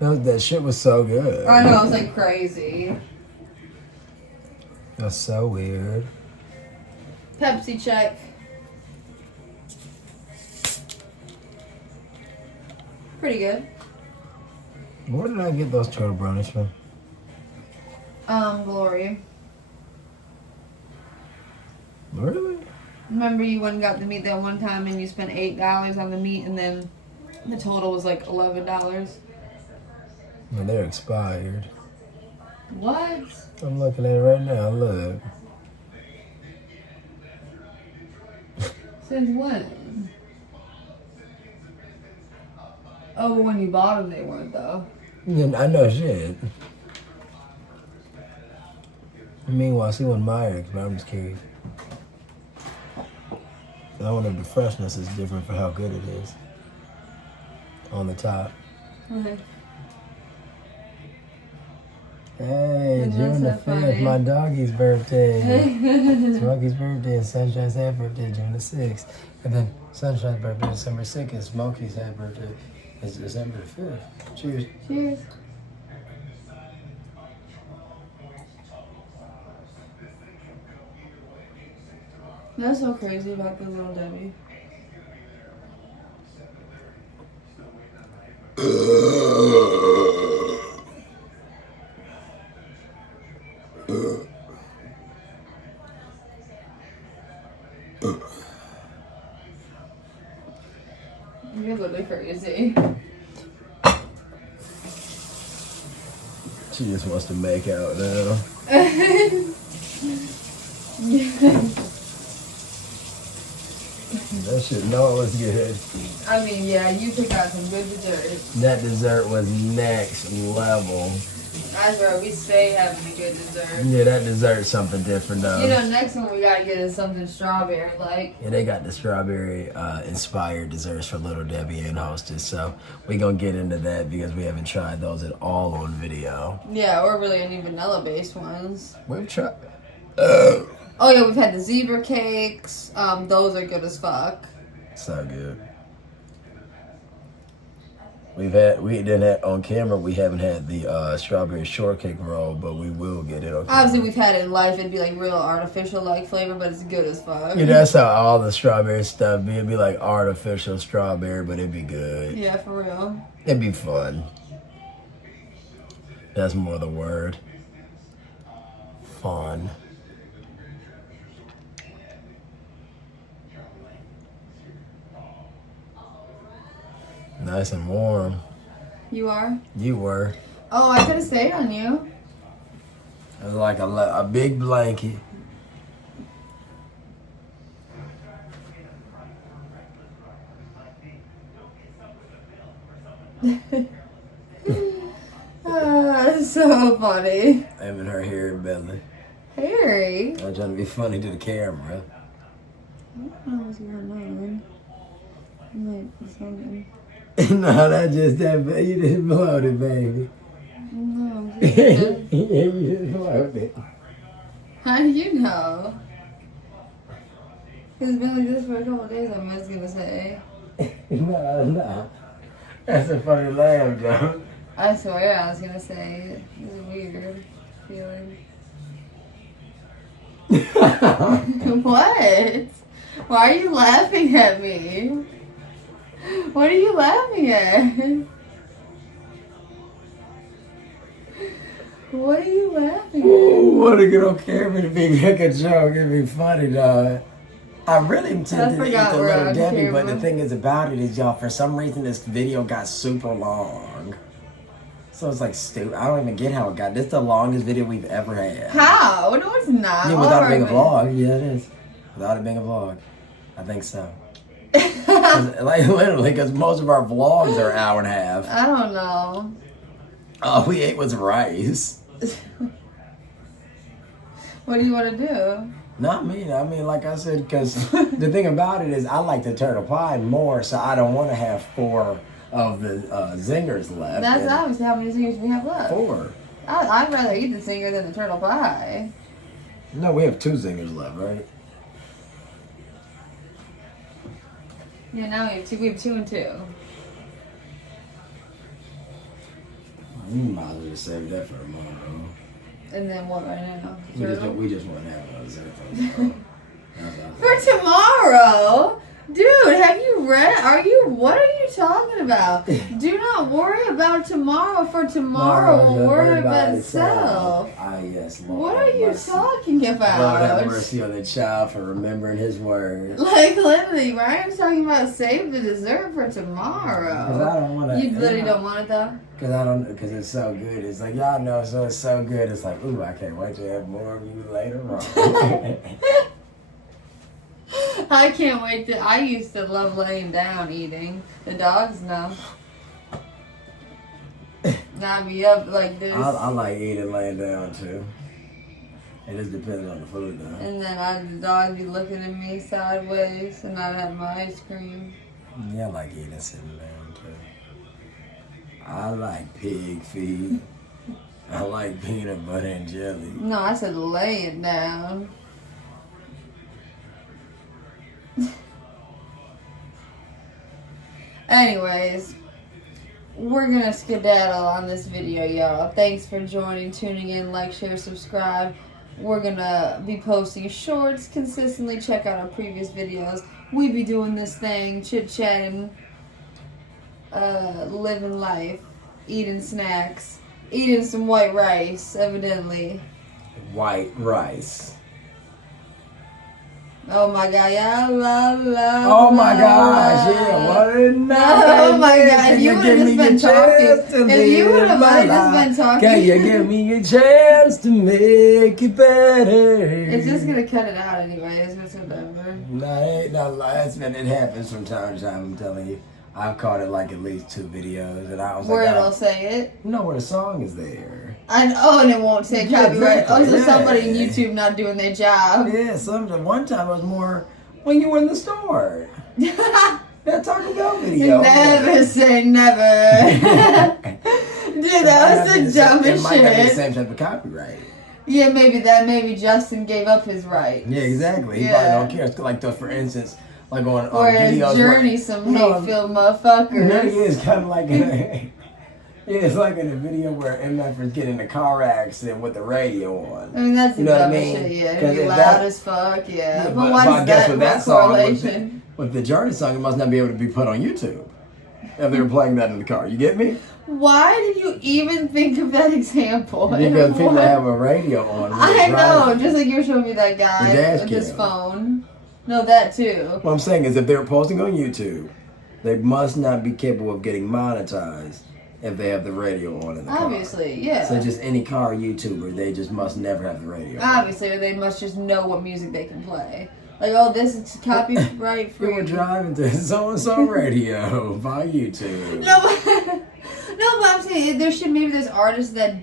That shit was so good. I know, it's like crazy. That's so weird. Pepsi check. Pretty good. Where did I get those turtle brownies from? Glory. Really? Remember you went and got the meat that one time and you spent $8 on the meat and then the total was like $11. Well, they're expired. What? I'm looking at it right now. Look. Since when? Oh, but when you bought them, they weren't though. Yeah, I know shit. Meanwhile, see when Meyer, but I'm just curious. I wonder if the freshness is different for how good it is. On the top. Okay. Hey, Isn't June the that so 5th, funny? my doggy's birthday. Smokey's birthday and Sunshine's half birthday, June the 6th. And then Sunshine's birthday, December 2nd, and Smokey's half birthday is December 5th. Cheers. Cheers. That's so crazy about the little Debbie. You're literally crazy. She just wants to make out now. That shit know it was good. I mean, yeah, you pick out some good dessert. That dessert was next level. I swear, we stay having a good dessert. Yeah, that dessert's something different though. You know, next one we gotta get is something strawberry, like. Yeah, they got the strawberry inspired desserts for Little Debbie and Hostess, so we gonna get into that because we haven't tried those at all on video. Yeah, or really any vanilla based ones. We've tried. Oh yeah, we've had the zebra cakes. Those are good as fuck. So good. We didn't have on camera. We haven't had the strawberry shortcake roll, but we will get it. Okay. Obviously, we've had it in life. It'd be like real artificial like flavor, but it's good as fuck. Yeah, that's how all the strawberry stuff be. It'd be like artificial strawberry, but it'd be good. Yeah, for real. It'd be fun. That's more the word. Fun. Nice and warm. You are? You were. Oh, I could have stayed on you. It was like a big blanket. So funny. Having her hair and belly. Harry. I'm trying to be funny to the camera. I don't know what's going on. Like something. No, that just that. You just blowed it, baby. No, Yeah, you just blowed it. how do you know? It's been like this for a couple of days, I was gonna say. No. That's a funny laugh, Joe. I swear I was gonna say it's a weird feeling. What? Why are you laughing at me? What are you laughing at? What are you laughing at? Ooh, what a good on camera to be like a joke. It'd be funny, dog. I really intended to eat forgot the we're Little on Debbie, but camera. the thing is about it is, y'all, for some reason this video got super long. So it's like stupid. I don't even get how it got. This is the longest video we've ever had. How? No, it's not. Yeah, All without of it being a our vlog. Yeah, it is. Without it being a vlog. I think so. 'Cause, like, literally, because most of our vlogs are an hour and a half. I don't know. All we ate was rice. What do you want to do? Not me. I mean, like I said, because the thing about it is I like the turtle pie more, so I don't want to have 4 of the zingers left. That's And obviously how many zingers we have left. 4. I'd rather eat the zinger than the turtle pie. No, we have 2 zingers left, right? Yeah, now we have 2. We have 2 and 2. You might as well just save that for tomorrow. And then what right now? We just want to have another zingers. For tomorrow? Dude, have you read? What are you talking about? Do not worry about tomorrow, for tomorrow will worry about itself. Ah, yes, Lord. What are have you mercy. talking about? Lord have mercy on the child for remembering his word. Like, literally, Ryan's talking about save the dessert for Because tomorrow. I don't want to. You literally don't want it though? Because it's so good. It's like, y'all know, so it's so good. It's like, ooh, I can't wait to have more of you later on. I can't wait to. I used to love laying down eating. The dogs know. Not be up like this. I like eating laying down too. It just depends on the food though. And then the dog be looking at me sideways, and I'd have my ice cream. Yeah, I like eating sitting down too. I like pig feet. I like peanut butter and jelly. No, I said lay it down. Anyways, we're gonna skedaddle on this video, y'all. Thanks for joining, tuning in, like, share, subscribe. We're gonna be posting shorts consistently. Check out our previous videos. We be doing this thing, chit-chatting, living life, eating snacks, eating some white rice, evidently. White rice. Oh my god, yeah, Oh my gosh, yeah, what a night. Oh my god, if you would have just been talking. If you would have just been talking. Can you give me a chance to make it better? It's just gonna cut it out anyways, it's whatever. It happens from time to time, I'm telling you. I've caught it like at least 2 videos, and I was where like, it'll say it. No, where the song is there. And it won't say copyright. Exactly, So somebody in YouTube not doing their job. Yeah, one time it was more when you were in the store. That Taco Bell video. Never say never. Dude, that was the dumbest shit. It might not be the same type of copyright. Yeah, maybe Justin gave up his right. Yeah, exactly. He probably don't care. It's like, for instance, like on videos. Journey, some hate-filled motherfuckers. No, yeah, it's kind of like it's like in a video where MFers get in a car accident with the radio on. I mean, that's the dumbest shit, yeah. It'd be loud as fuck, yeah. But why does that, with that correlation? With the Journey song, it must not be able to be put on YouTube if they were playing that in the car. You get me? Why did you even think of that example? Because people have a radio on. I know, just like you were showing me that guy with his phone. No, that too. What I'm saying is if they're posting on YouTube, they must not be capable of getting monetized if they have the radio on in the car. Obviously, yeah. So just any car YouTuber, they just must never have the radio on. Obviously, or they must just know what music they can play. Like, oh, this is copyright free. You were driving to so-and-so radio by YouTube. No, but I'm saying there's artists that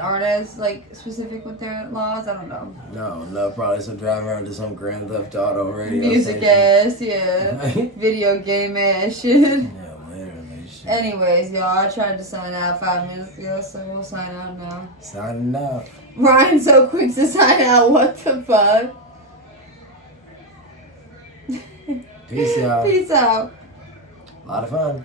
aren't as like specific with their laws. I don't know. No, probably some driving around to some Grand Theft Auto radio music station. ass, yeah, video game ass shit. Yeah, literally shit. Anyways, y'all, I tried to sign out 5 minutes ago, so we'll sign out now. Signing out. Ryan's so quick to sign out. What the fuck? Peace out. Peace out. A lot of fun.